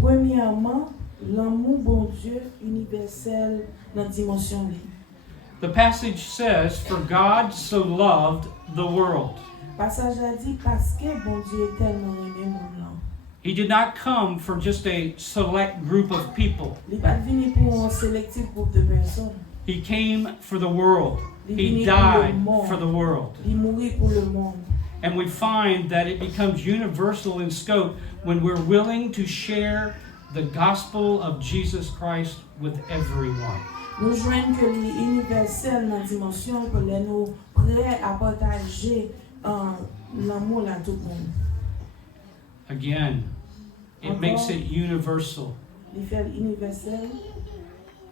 Premièrement, l'amour bon Dieu universel dans la dimension li. The passage says, "For God so loved the world." Passage a dit parce que bon Dieu est tellement aimé monde là. He did not come for just a select group of people. Il pas venu pour un sélectif groupe de personnes. He came for the world. Il He venu pour le died monde. for the world. Il mourit pour le monde. And we find that it becomes universal in scope when we're willing to share the gospel of Jesus Christ with everyone. Nous joignons que l'universel dans la dimension pour les nous prêts à partager l'amour à tout le monde. Again, it makes it universal. Il fait universel.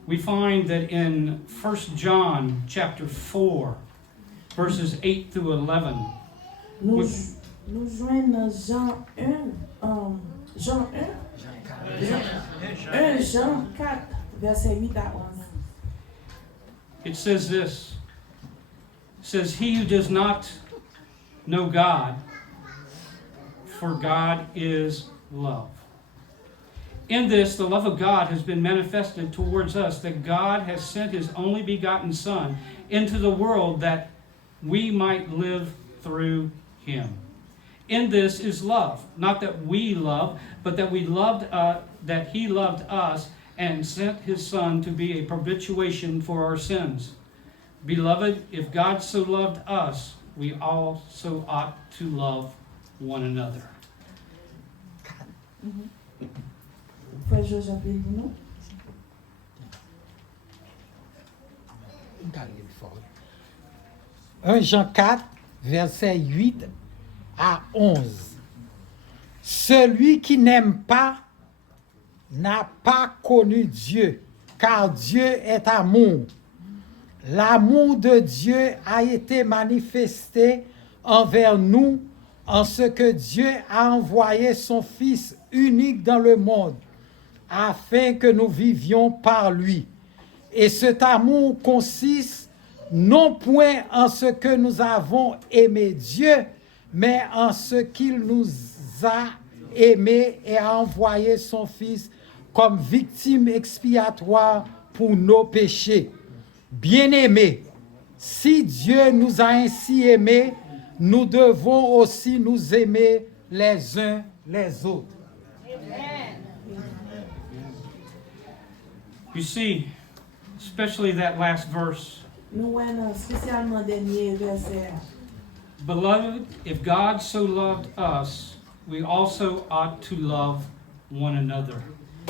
We find that in 1 John chapter 4, verses 8 through 11, Nous joignons dans Jean 1, Jean 1, 1 Jean 4, verset 8 à 11. It says this. It says, "He who does not know God, for God is love. In this, the love of God has been manifested towards us, that God has sent his only begotten Son into the world that we might live through him. In this is love, not that we love, but that that he loved us and sent his Son to be a propitiation for our sins. Beloved, if God so loved us, we also ought to love one another." Frère Georges, appelez-vous nous? Jean 4, versets 8 à 11. Celui qui n'aime pas n'a pas connu Dieu, car Dieu est amour. L'amour de Dieu a été manifesté envers nous en ce que Dieu a envoyé son Fils unique dans le monde, afin que nous vivions par lui. Et cet amour consiste non point en ce que nous avons aimé Dieu, mais en ce qu'il nous a aimés et a envoyé son Fils comme victime expiatoire pour nos péchés. Bien-aimés, si Dieu nous a ainsi aimés, nous devons aussi nous aimer les uns les autres. You see, especially that last verse, Nous voyons spécialement dernier verset. "Beloved, if God so loved us, we also ought to love one another."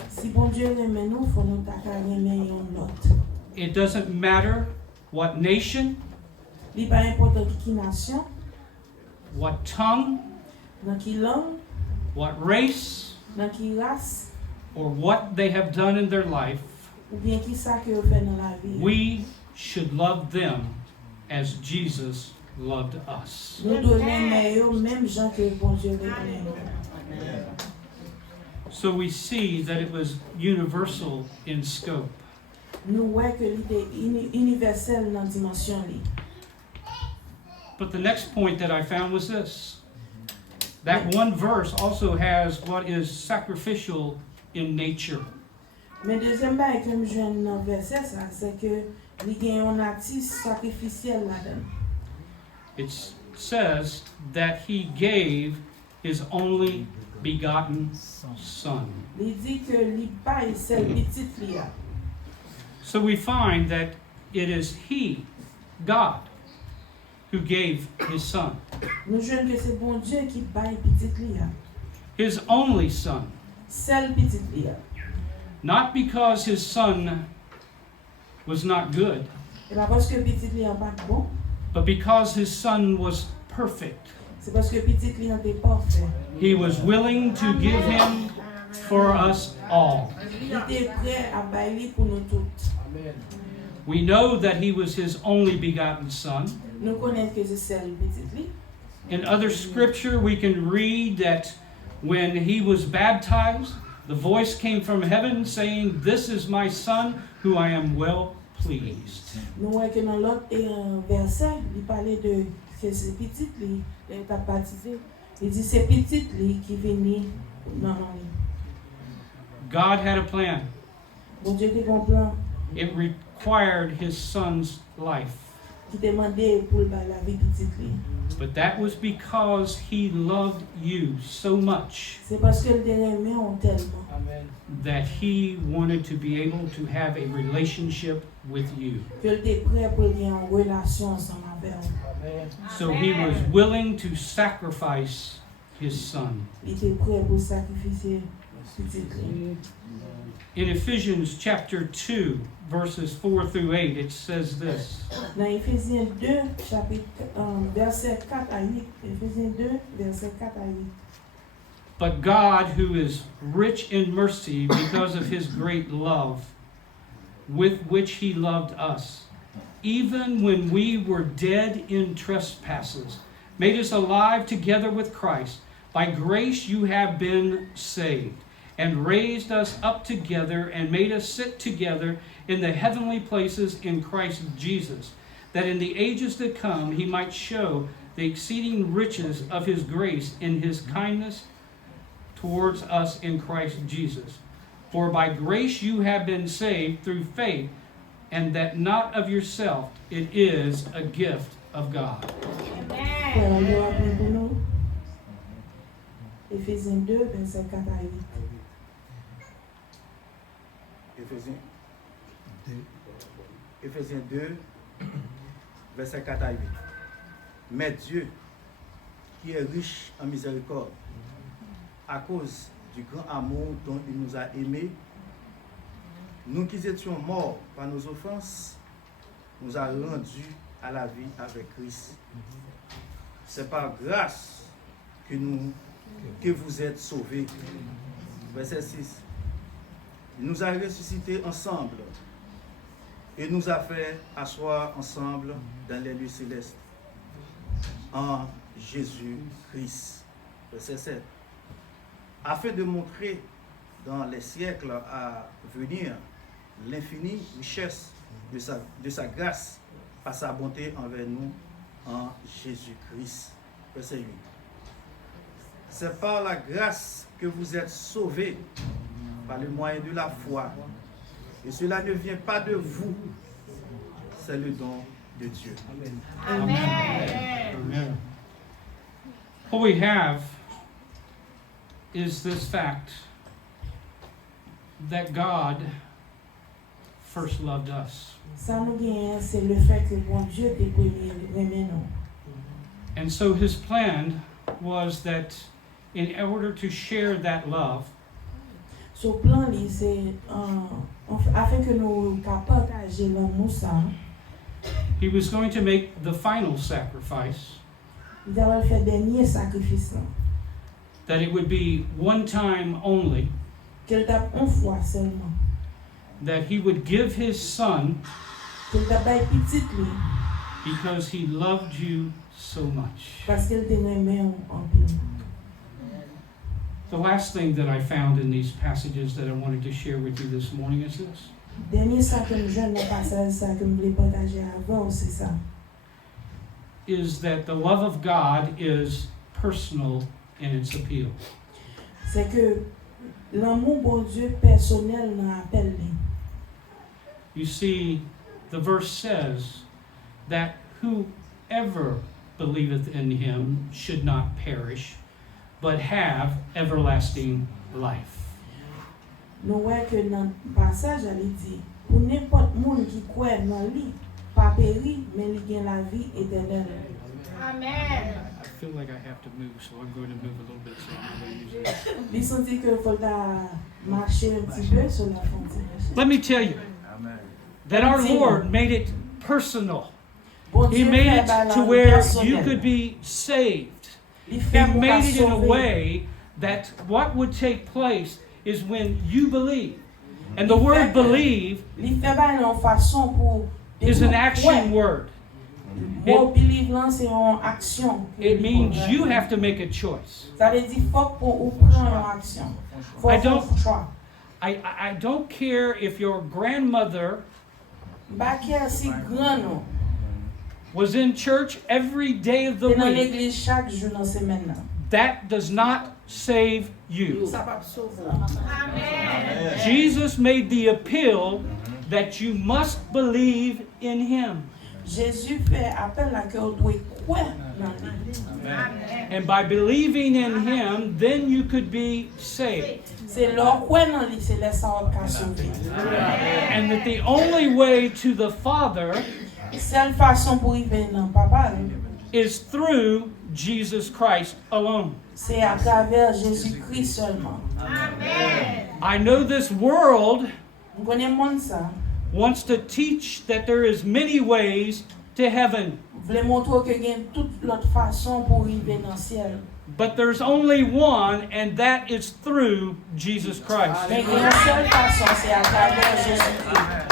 Si bon Dieu aime nous, faut nous aimer l'autre. It doesn't matter what nation, Il pas important qui nation, what tongue, dans qui langue, what race, dans qui race, or what they have done in their life. ou bien qui ça que vous faites dans la vie. We should love them as Jesus loved us. Nous devons aimer eux, même gens que bon Dieu aime nous. So we see that it was universal in scope. Nous voyons que l'idée universelle dans la dimension. But the next point that I found was this. That one verse also has what is sacrificial in nature. Mais deuxième bail que je viens dans verset ça, c'est que il y a un artiste sacrificiel là-dedans. It says that he gave his only begotten Son. Il dit que il pas seul petitlia. So we find that it is he, God, who gave his Son. Nous jouons que c'est bon Dieu qui baille petit lia. His only Son. Seul petit lia. Not because his Son was not good, Et pas parce que petit lia pas bon, but because his Son was perfect. c'est parce que petit lia était parfait. He was willing to give him for us all. Il était prêt à bailler pour nous tous. We know that he was his only begotten Son. Nous connaissons que c'est seul petit lia. In other scripture, we can read that when he was baptized, the voice came from heaven saying, "This is my Son, who I am well pleased." Nous voyons que dans l'autre verset, il parlait de que c'est petit lia, il est baptisé. Il dit c'est petit lia qui vient dans lui. God had a plan. Bon Dieu était bon plan It required his Son's life. qui demandait pour la vie petit lia. But that was because he loved you so much C'est parce que le aimé on tellement that he wanted to be able to have a relationship with you. que il était prêt pour avoir une relation ensemble avec nous. So he was willing to sacrifice his Son. Il était prêt pour sacrifier petit lia. In Ephesians chapter 2, verses 4 through 8, it says this. Dans Éphésiens 2, chapitre, verset 4 à 8. Éphésiens 2, verset 4 à 8. But God, who is rich in mercy because of his great love with which he loved us, even when we were dead in trespasses, made us alive together with Christ. By grace you have been saved. and raised us up together and made us sit together in the heavenly places in Christ Jesus, that in the ages to come he might show the exceeding riches of his grace in his kindness towards us in Christ Jesus. For by grace you have been saved through faith, and that not of yourself, it is a gift of God. Éphésiens 2, verset 4 à 8. Éphésiens 2, verset 4 à 8. Mais Dieu, qui est riche en miséricorde, à cause du grand amour dont il nous a aimés, nous qui étions morts par nos offenses, nous a rendus à la vie avec Christ. C'est par grâce que vous êtes sauvés. Verset 6. Il nous a ressuscités ensemble et nous a fait asseoir ensemble dans les lieux célestes en Jésus-Christ. Verset 7. Afin de montrer dans les siècles à venir l'infinie richesse de sa grâce par sa bonté envers nous en Jésus-Christ. Verset 8. C'est par la grâce que vous êtes sauvés par le moyen de la foi. Et cela ne vient pas de vous, c'est le don de Dieu. Amen. Amen. What we have is this fact that God first loved us. Ça nous gagne, c'est le fait que bon Dieu t'a aimé nous. And so his plan was that in order to share that love, So plan li c'est afin que nous partager l'amour ça. he was going to make the final sacrifice, Il va faire dernier sacrifice là. that it would be one time only, Qu'elle tape une fois seulement. that he would give his son Qu'elle tape petit lui because he loved you so much. parce qu'elle t'aimait en plus. The last thing that I found in these passages that I wanted to share with you this morning is this. Dernier ça que je ne passage ça que je voulais partager avant c'est ça. Is that the love of God is personal in its appeal. C'est que l'amour bon Dieu personnel dans appel lui. You see, the verse says that whoever believeth in him should not perish, but have everlasting life. Nous voyons que dans le passage, elle dit, pour n'importe monde qui croit dans lui, pas périr, mais il a la vie éternelle. Amen. I feel like I have to move, so I'm going to move a little bit. So I'm going to use this. Il sentit que faut marcher un petit peu sur la frontière. Let me tell you that our Lord made it personal. He Dieu made fait it par la to where personnelle. you could be saved. Il He fait pour made la it in a sauver. way that what would take place is when you believe. And the Il word fait que- believe Il fait pas une façon pour is an Ouais. action word. Bon, believe là, c'est une action. It means you have to make a choice. Ça veut dire faut pour ou prendre une action. Faut I faire don't- un choix. I don't care if your grandmother Pas qu'il si grand non. was in church every day of the T'es dans week. l'église chaque jour dans semaine là. That does not save you. Ça va sauver. Jesus made the appeal that you must believe in him. Jésus fait appel à que on doit croire dans lui. And by believing in him, then you could be saved. C'est leur croire dans lui, c'est laisser on qu'à sauver. And that the only way to the Father Seule façon pour y venir dans papa, is through Jesus Christ alone. c'est à travers Jésus-Christ seulement. I know this world On connaît le monde ça. wants to teach that there is many ways to heaven, Voulez montrer que y a toute l'autre façon pour y venir dans le ciel. but there's only one, and that is through Jesus Christ. Mais il y a une seule façon, c'est à travers Jésus-Christ.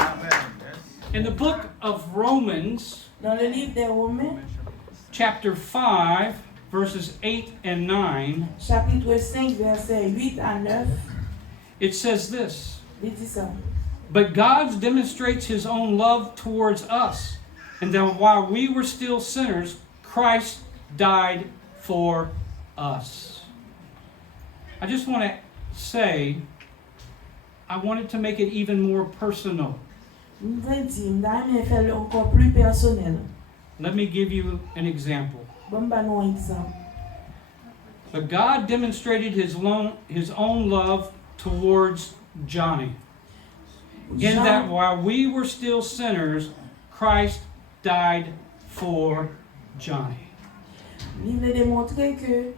In the book of Romans, Dans le livre des Romains, chapter 5, verses 8 and 9, chapitre 5, versets 8 à 9, It says this. Il dit ça. But God demonstrates his own love towards us, and that while we were still sinners, Christ died for us. I just want to say, I wanted to make it even more personal. Je dis, je faire encore plus personnel. Let me give you an example. Bon, bah, non, exemple. But God demonstrated his own love towards Johnny. In that while we were still sinners, Christ died for Johnny. Il voulait démontrer que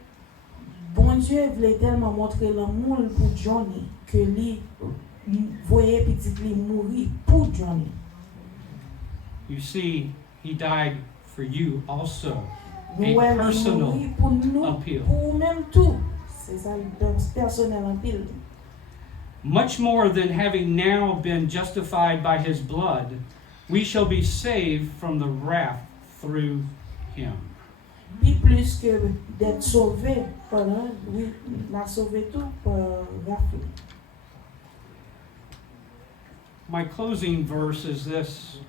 bon Dieu voulait tellement montrer l'amour pour Johnny que lui voyait petit lui mourir pour Johnny. You see, he died for you also. Nous A il personal mourir pour nous, appeal. pour même tout. C'est ça le personnel en pile. Much more than having now been justified by his blood, we shall be saved from the wrath through him. Puis plus que d'être sauvé par oui, l'a sauvé tout par Raphaël. My closing verse is this.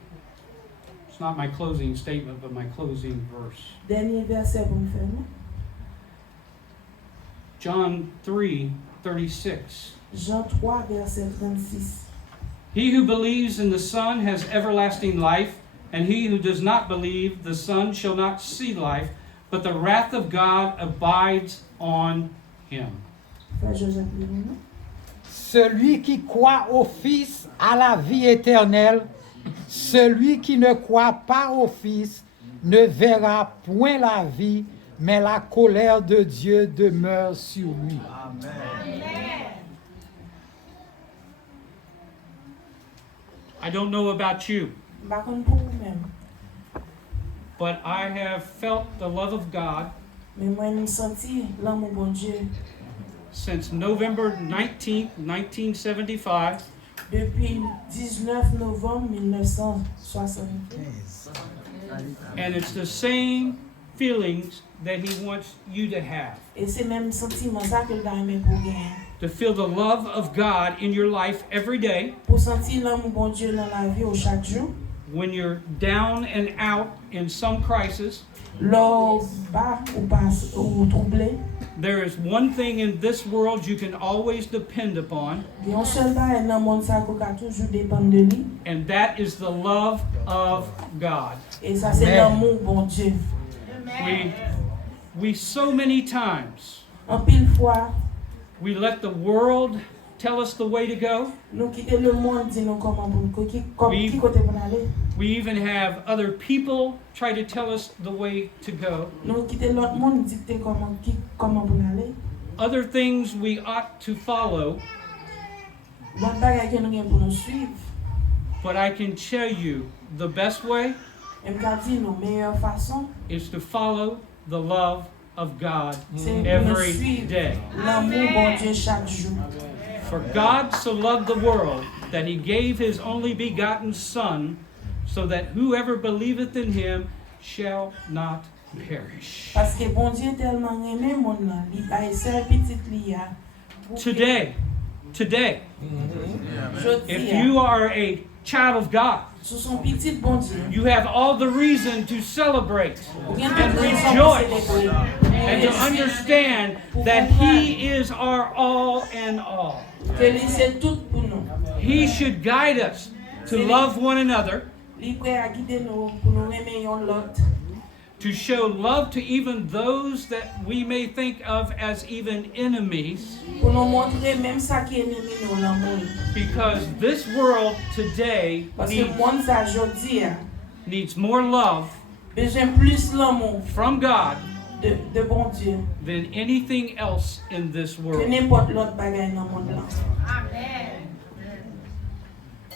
It's not my closing statement, but my closing verse. Dernier verset pour me faire. John 3:36. Jean 3, verset 36. He who believes in the Son has everlasting life, and he who does not believe the Son shall not see life, but the wrath of God abides on him. Frère Joseph Léon. Celui qui croit au Fils a la vie éternelle. Celui qui ne croit pas au Fils ne verra point la vie, mais la colère de Dieu demeure sur lui. Amen. I don't know about you, Par contre pour vous-même. but I have felt the love of God Mais moi, je me senti l'amour bon Dieu since November 19th, 1975. depuis 19 novembre 1975. And it's the same feelings that he wants you to have. Et c'est même sentiment ça que j'ai pour gagner. To feel the love of God in your life every day. Pour sentir l'amour bon Dieu dans la vie au chaque jour. When you're down and out in some crisis. Lors bas ou troublé. There is one thing in this world you can always depend upon. And that is the love of God. Et ça c'est l'amour bon Dieu. We so many times En pile fois we let the world tell us the way to go. Nous quitter le monde dit nous comment qui côté pour aller. We even have other people try to tell us the way to go. Nous quitter l'autre monde dicter comment pour aller. Other things we ought to follow. L'autre bagaille que nous gagne pour nous suivre. But I can tell you the best way is to follow the love of God every day. For God so loved the world that he gave his only begotten Son, so that whoever believeth in him shall not perish. Today, if you are a child of God, you have all the reason to celebrate and rejoice and to understand that he is our all and all. He should guide us to love one another, to show love to even those that we may think of as even enemies. Because this world today needs more love from God than anything else in this world.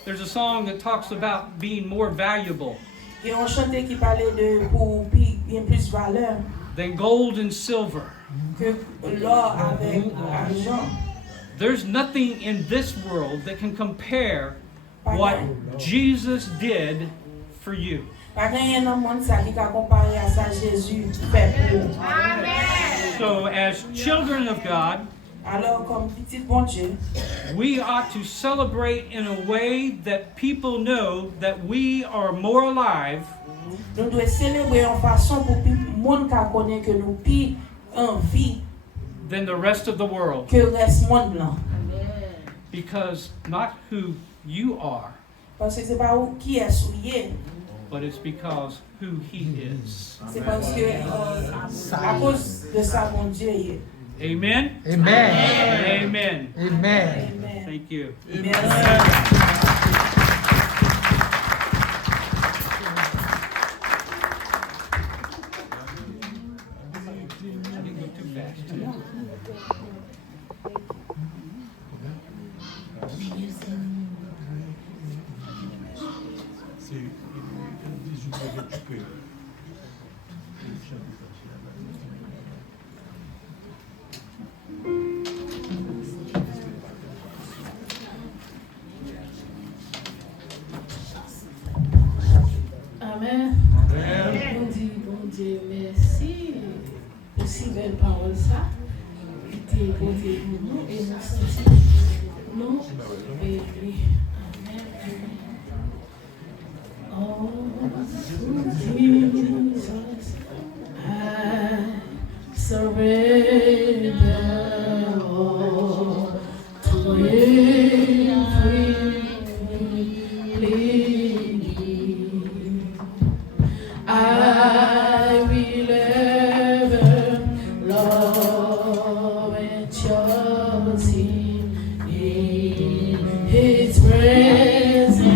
There's a song that talks about being more valuable than gold and silver. There's nothing in this world that can compare what Jesus did for you. So as children of God, Alors, comme petit bon Dieu, we ought to celebrate in a way that people know that we are more alive nous devons célébrer en façon pour que le monde connaisse que nous plus en vie than the rest of the world. que le reste du monde là. Because not who you are, Parce que c'est pas qui est souillé, but it's because who He is. c'est parce que à cause de ça mon Dieu est. Amen? Amen. Amen. Amen. Thank you. Amen. On dit, bon Dieu, merci pour si belle parole ça. Qui t'est porté pour nous et nous sentir. Nous et lui. Amen. Oh, Jesus, I surrender all to Him. I will ever love and trust Him in His presence.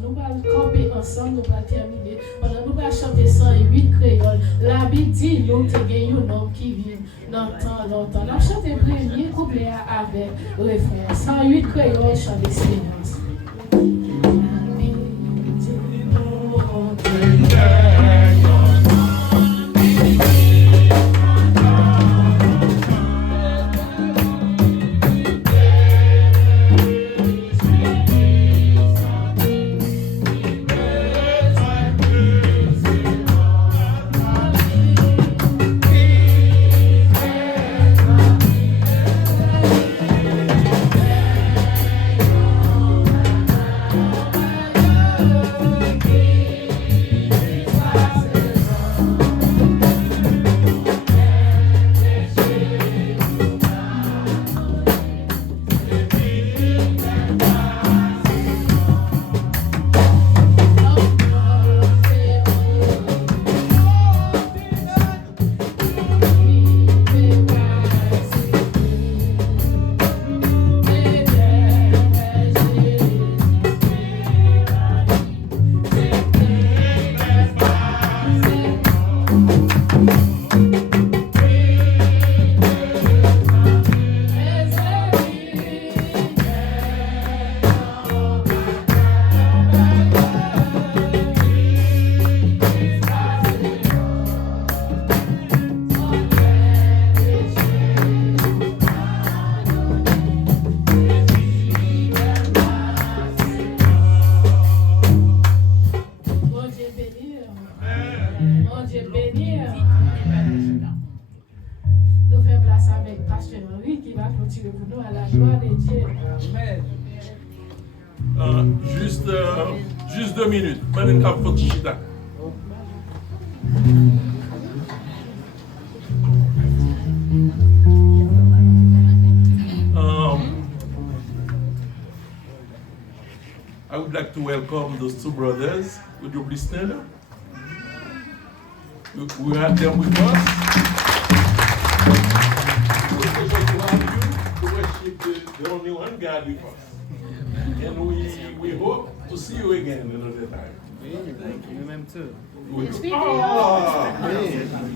Nous allons camper ensemble, nous allons terminer. Pendant nous allons chanter 108 créoles. La Bible dit, nous avons un homme qui vit dans le temps longtemps. Nous allons chanter le premier couplet avec le refrain. 108 créoles, chanter silence. Nous faisons place avec Pasteur Henri qui va continuer pour nous à la gloire de Dieu. Amen. Juste 2 minutes. Maintenant, cap faut chita. I would like to welcome those two brothers. Would you please stand up? We have them with us. It's a pleasure to have you to worship the only one God with us. And we hope to see you again another time. Thank you, ma'am, too.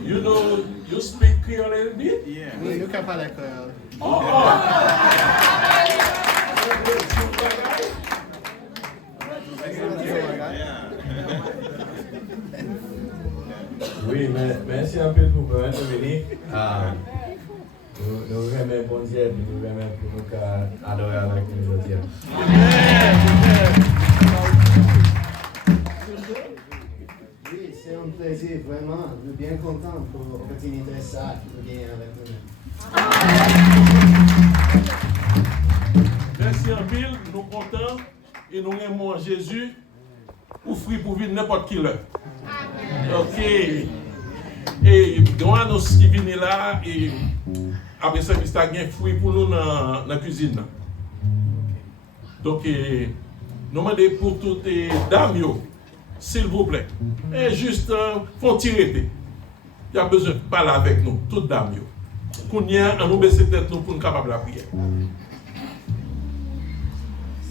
You know, you speak Creole a little bit? Yeah. You can parler Creole. Oui, merci un peu pour intervenir. Nous remercions bon Dieu et nous remercions pour nous adorer avec nous aujourd'hui. Oui, c'est un plaisir, vraiment. Nous sommes bien contents pour l'opportunité de ça qui nous vient avec nous. Merci en pile, nous sommes contents et nous aimons Jésus. Offrir pour vivre n'importe qui l'heure. Ok. Et nous avons qui viennent là et après ça, il y a un fruit pour nous dans la cuisine. Donc, nous demandons pour toutes les dames, s'il vous plaît, et juste font tirer. Il y a besoin de parler avec nous, toutes dames. Qu'on y a, nous baisser tête nous pour nous capables de la prière.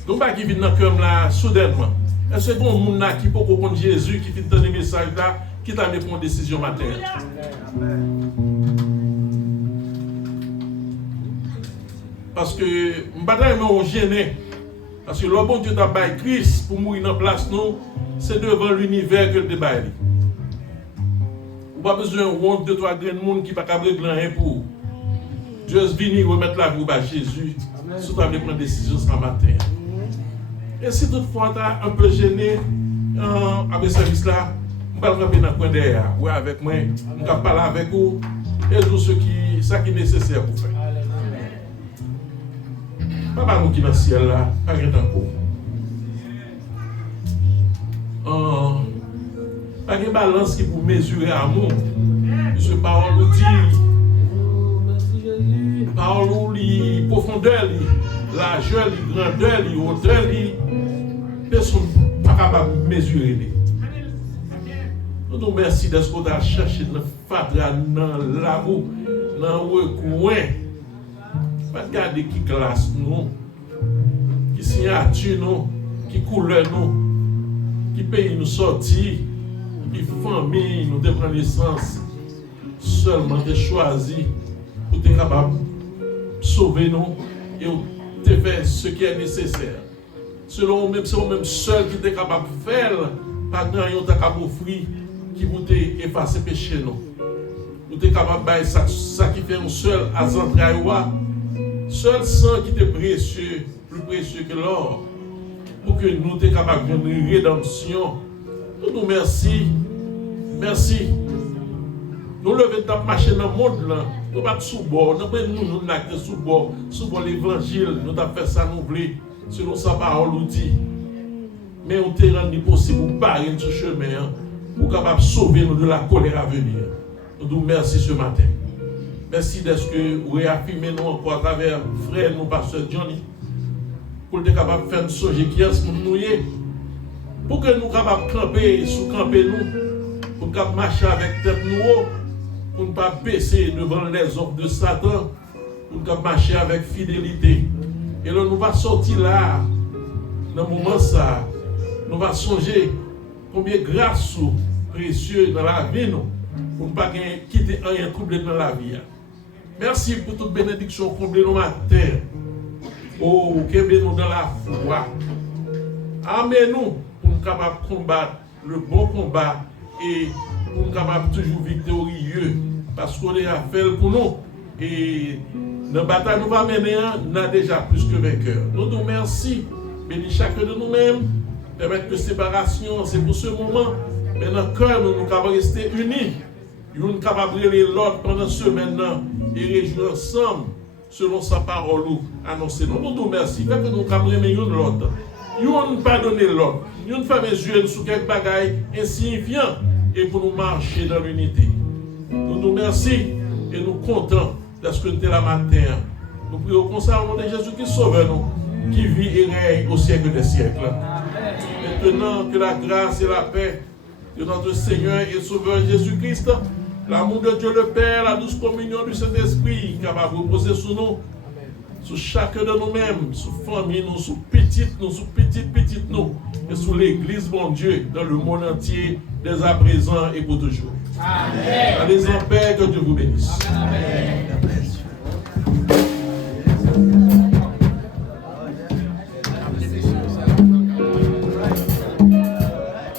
Donc, qui viennent dans le cœur là, soudainement. Est-ce que bon monde qui peut comprendre Jésus qui fait donner message là qui t'a mis pour une décision matin? Parce que m'bata on gêné parce que le bon Dieu t'a baillé Christ pour mourir dans place nous, c'est devant l'univers que le débat est. Ou pas besoin de 2-3 grains de monde qui pas capable de rien pour juste venir remettre la vie à Jésus si tu as prendre une décision ce matin. Et si toutefois tu es un peu gêné avec ce service-là, je vais camper dans le coin derrière. Oui, avec moi, je vais parler avec vous et tout ce qui est nécessaire pour faire. Papa, nous qui dans le ciel là, pas de temps pour. Pas de balance qui pour mesurer l'amour. Parce que parole nous dit, parole nous dit profondeur, largeur, grandeur, hauteur, personne n'est pas capable de mesurer. Nous nous remercions de ce qu'on a cherché dans le fatra, dans l'amour, dans le recoin. Pas regarder qui classe nous, qui signature nous, qui couleur nous, qui pays nous sortir, qui famille nous de prendre naissance. Seulement de choisir pour être capable de sauver nous et de faire ce qui est nécessaire. Selon même, c'est même seul qui est capable de faire, pas grand yon t'a capable offrir qui vous effacer péché nous. Vous êtes capable de ça qui fait un seul à Zantraïwa, seul sang qui est précieux, plus précieux que l'or, pour que nous soyons capables de une rédemption. Nous nous merci, merci. Nous levons dans marcher dans le monde là, nous pas sous bord, nous n'actons sous bord l'évangile, nous avons fait ça nous voulons, selon sa parole nous dit. Mais on t'a rendu possible pour barrer ce chemin, pour capable sauver nous de la colère à venir. Nous nous merci ce matin. Merci d'être que vous réaffirmez nous encore à travers frère, nous, pasteur Johnny, pour être capable de faire une songer qui est ce que nous sommes, pour que nous capables de camper, sous-camper nous, pour capable marcher avec tête nous, pour ne pas baisser devant les offres de Satan, pour capable marcher avec fidélité. Et là, nous allons sortir là, dans le moment ça, nous allons songer combien grâce ou précieux dans la vie, nous, pour ne pas quitter rien troublé dans la vie. Merci pour toute bénédiction comblée dans ma terre. Oh, qu'aimez nous dans la foi. Amen-nous pour nous capables de combattre le bon combat et pour nous capables toujours victorieux parce qu'on est à faire pour nous. Et dans la bataille nous va mener, nous avons déjà plus que vainqueur. Nous nous remercions, bénis chacun de nous-mêmes, permettre que séparation, c'est pour ce moment, mais dans le cœur, nous sommes capables de rester unis. Nous sommes capables de relayer l'ordre pendant ce maintenant et réjouir ensemble selon sa parole ou annoncer. Nous nous remercions, fait que nous sommes capables de l'autre. Nous pardonner l'autre. Nous fermer les yeux sur quelques bagailles insignifiants et pour nous marcher dans l'unité. Nous nous remercions et nous comptons de ce que nous sommes là matin. Nous prions comme ça au nom de Jésus qui sauve nous, qui vit et règne au siècle des siècles. Maintenant que la grâce et la paix de notre Seigneur et Sauveur Jésus-Christ, l'amour de Dieu le Père, la douce communion du Saint-Esprit, capable de reposer sur nous, sur chacun de nous-mêmes, sur famille, nous, sur petite nous, et sur l'Église, mon Dieu, dans le monde entier, dès à présent et pour toujours. Amen. Allez en paix, que Dieu vous bénisse. Amen.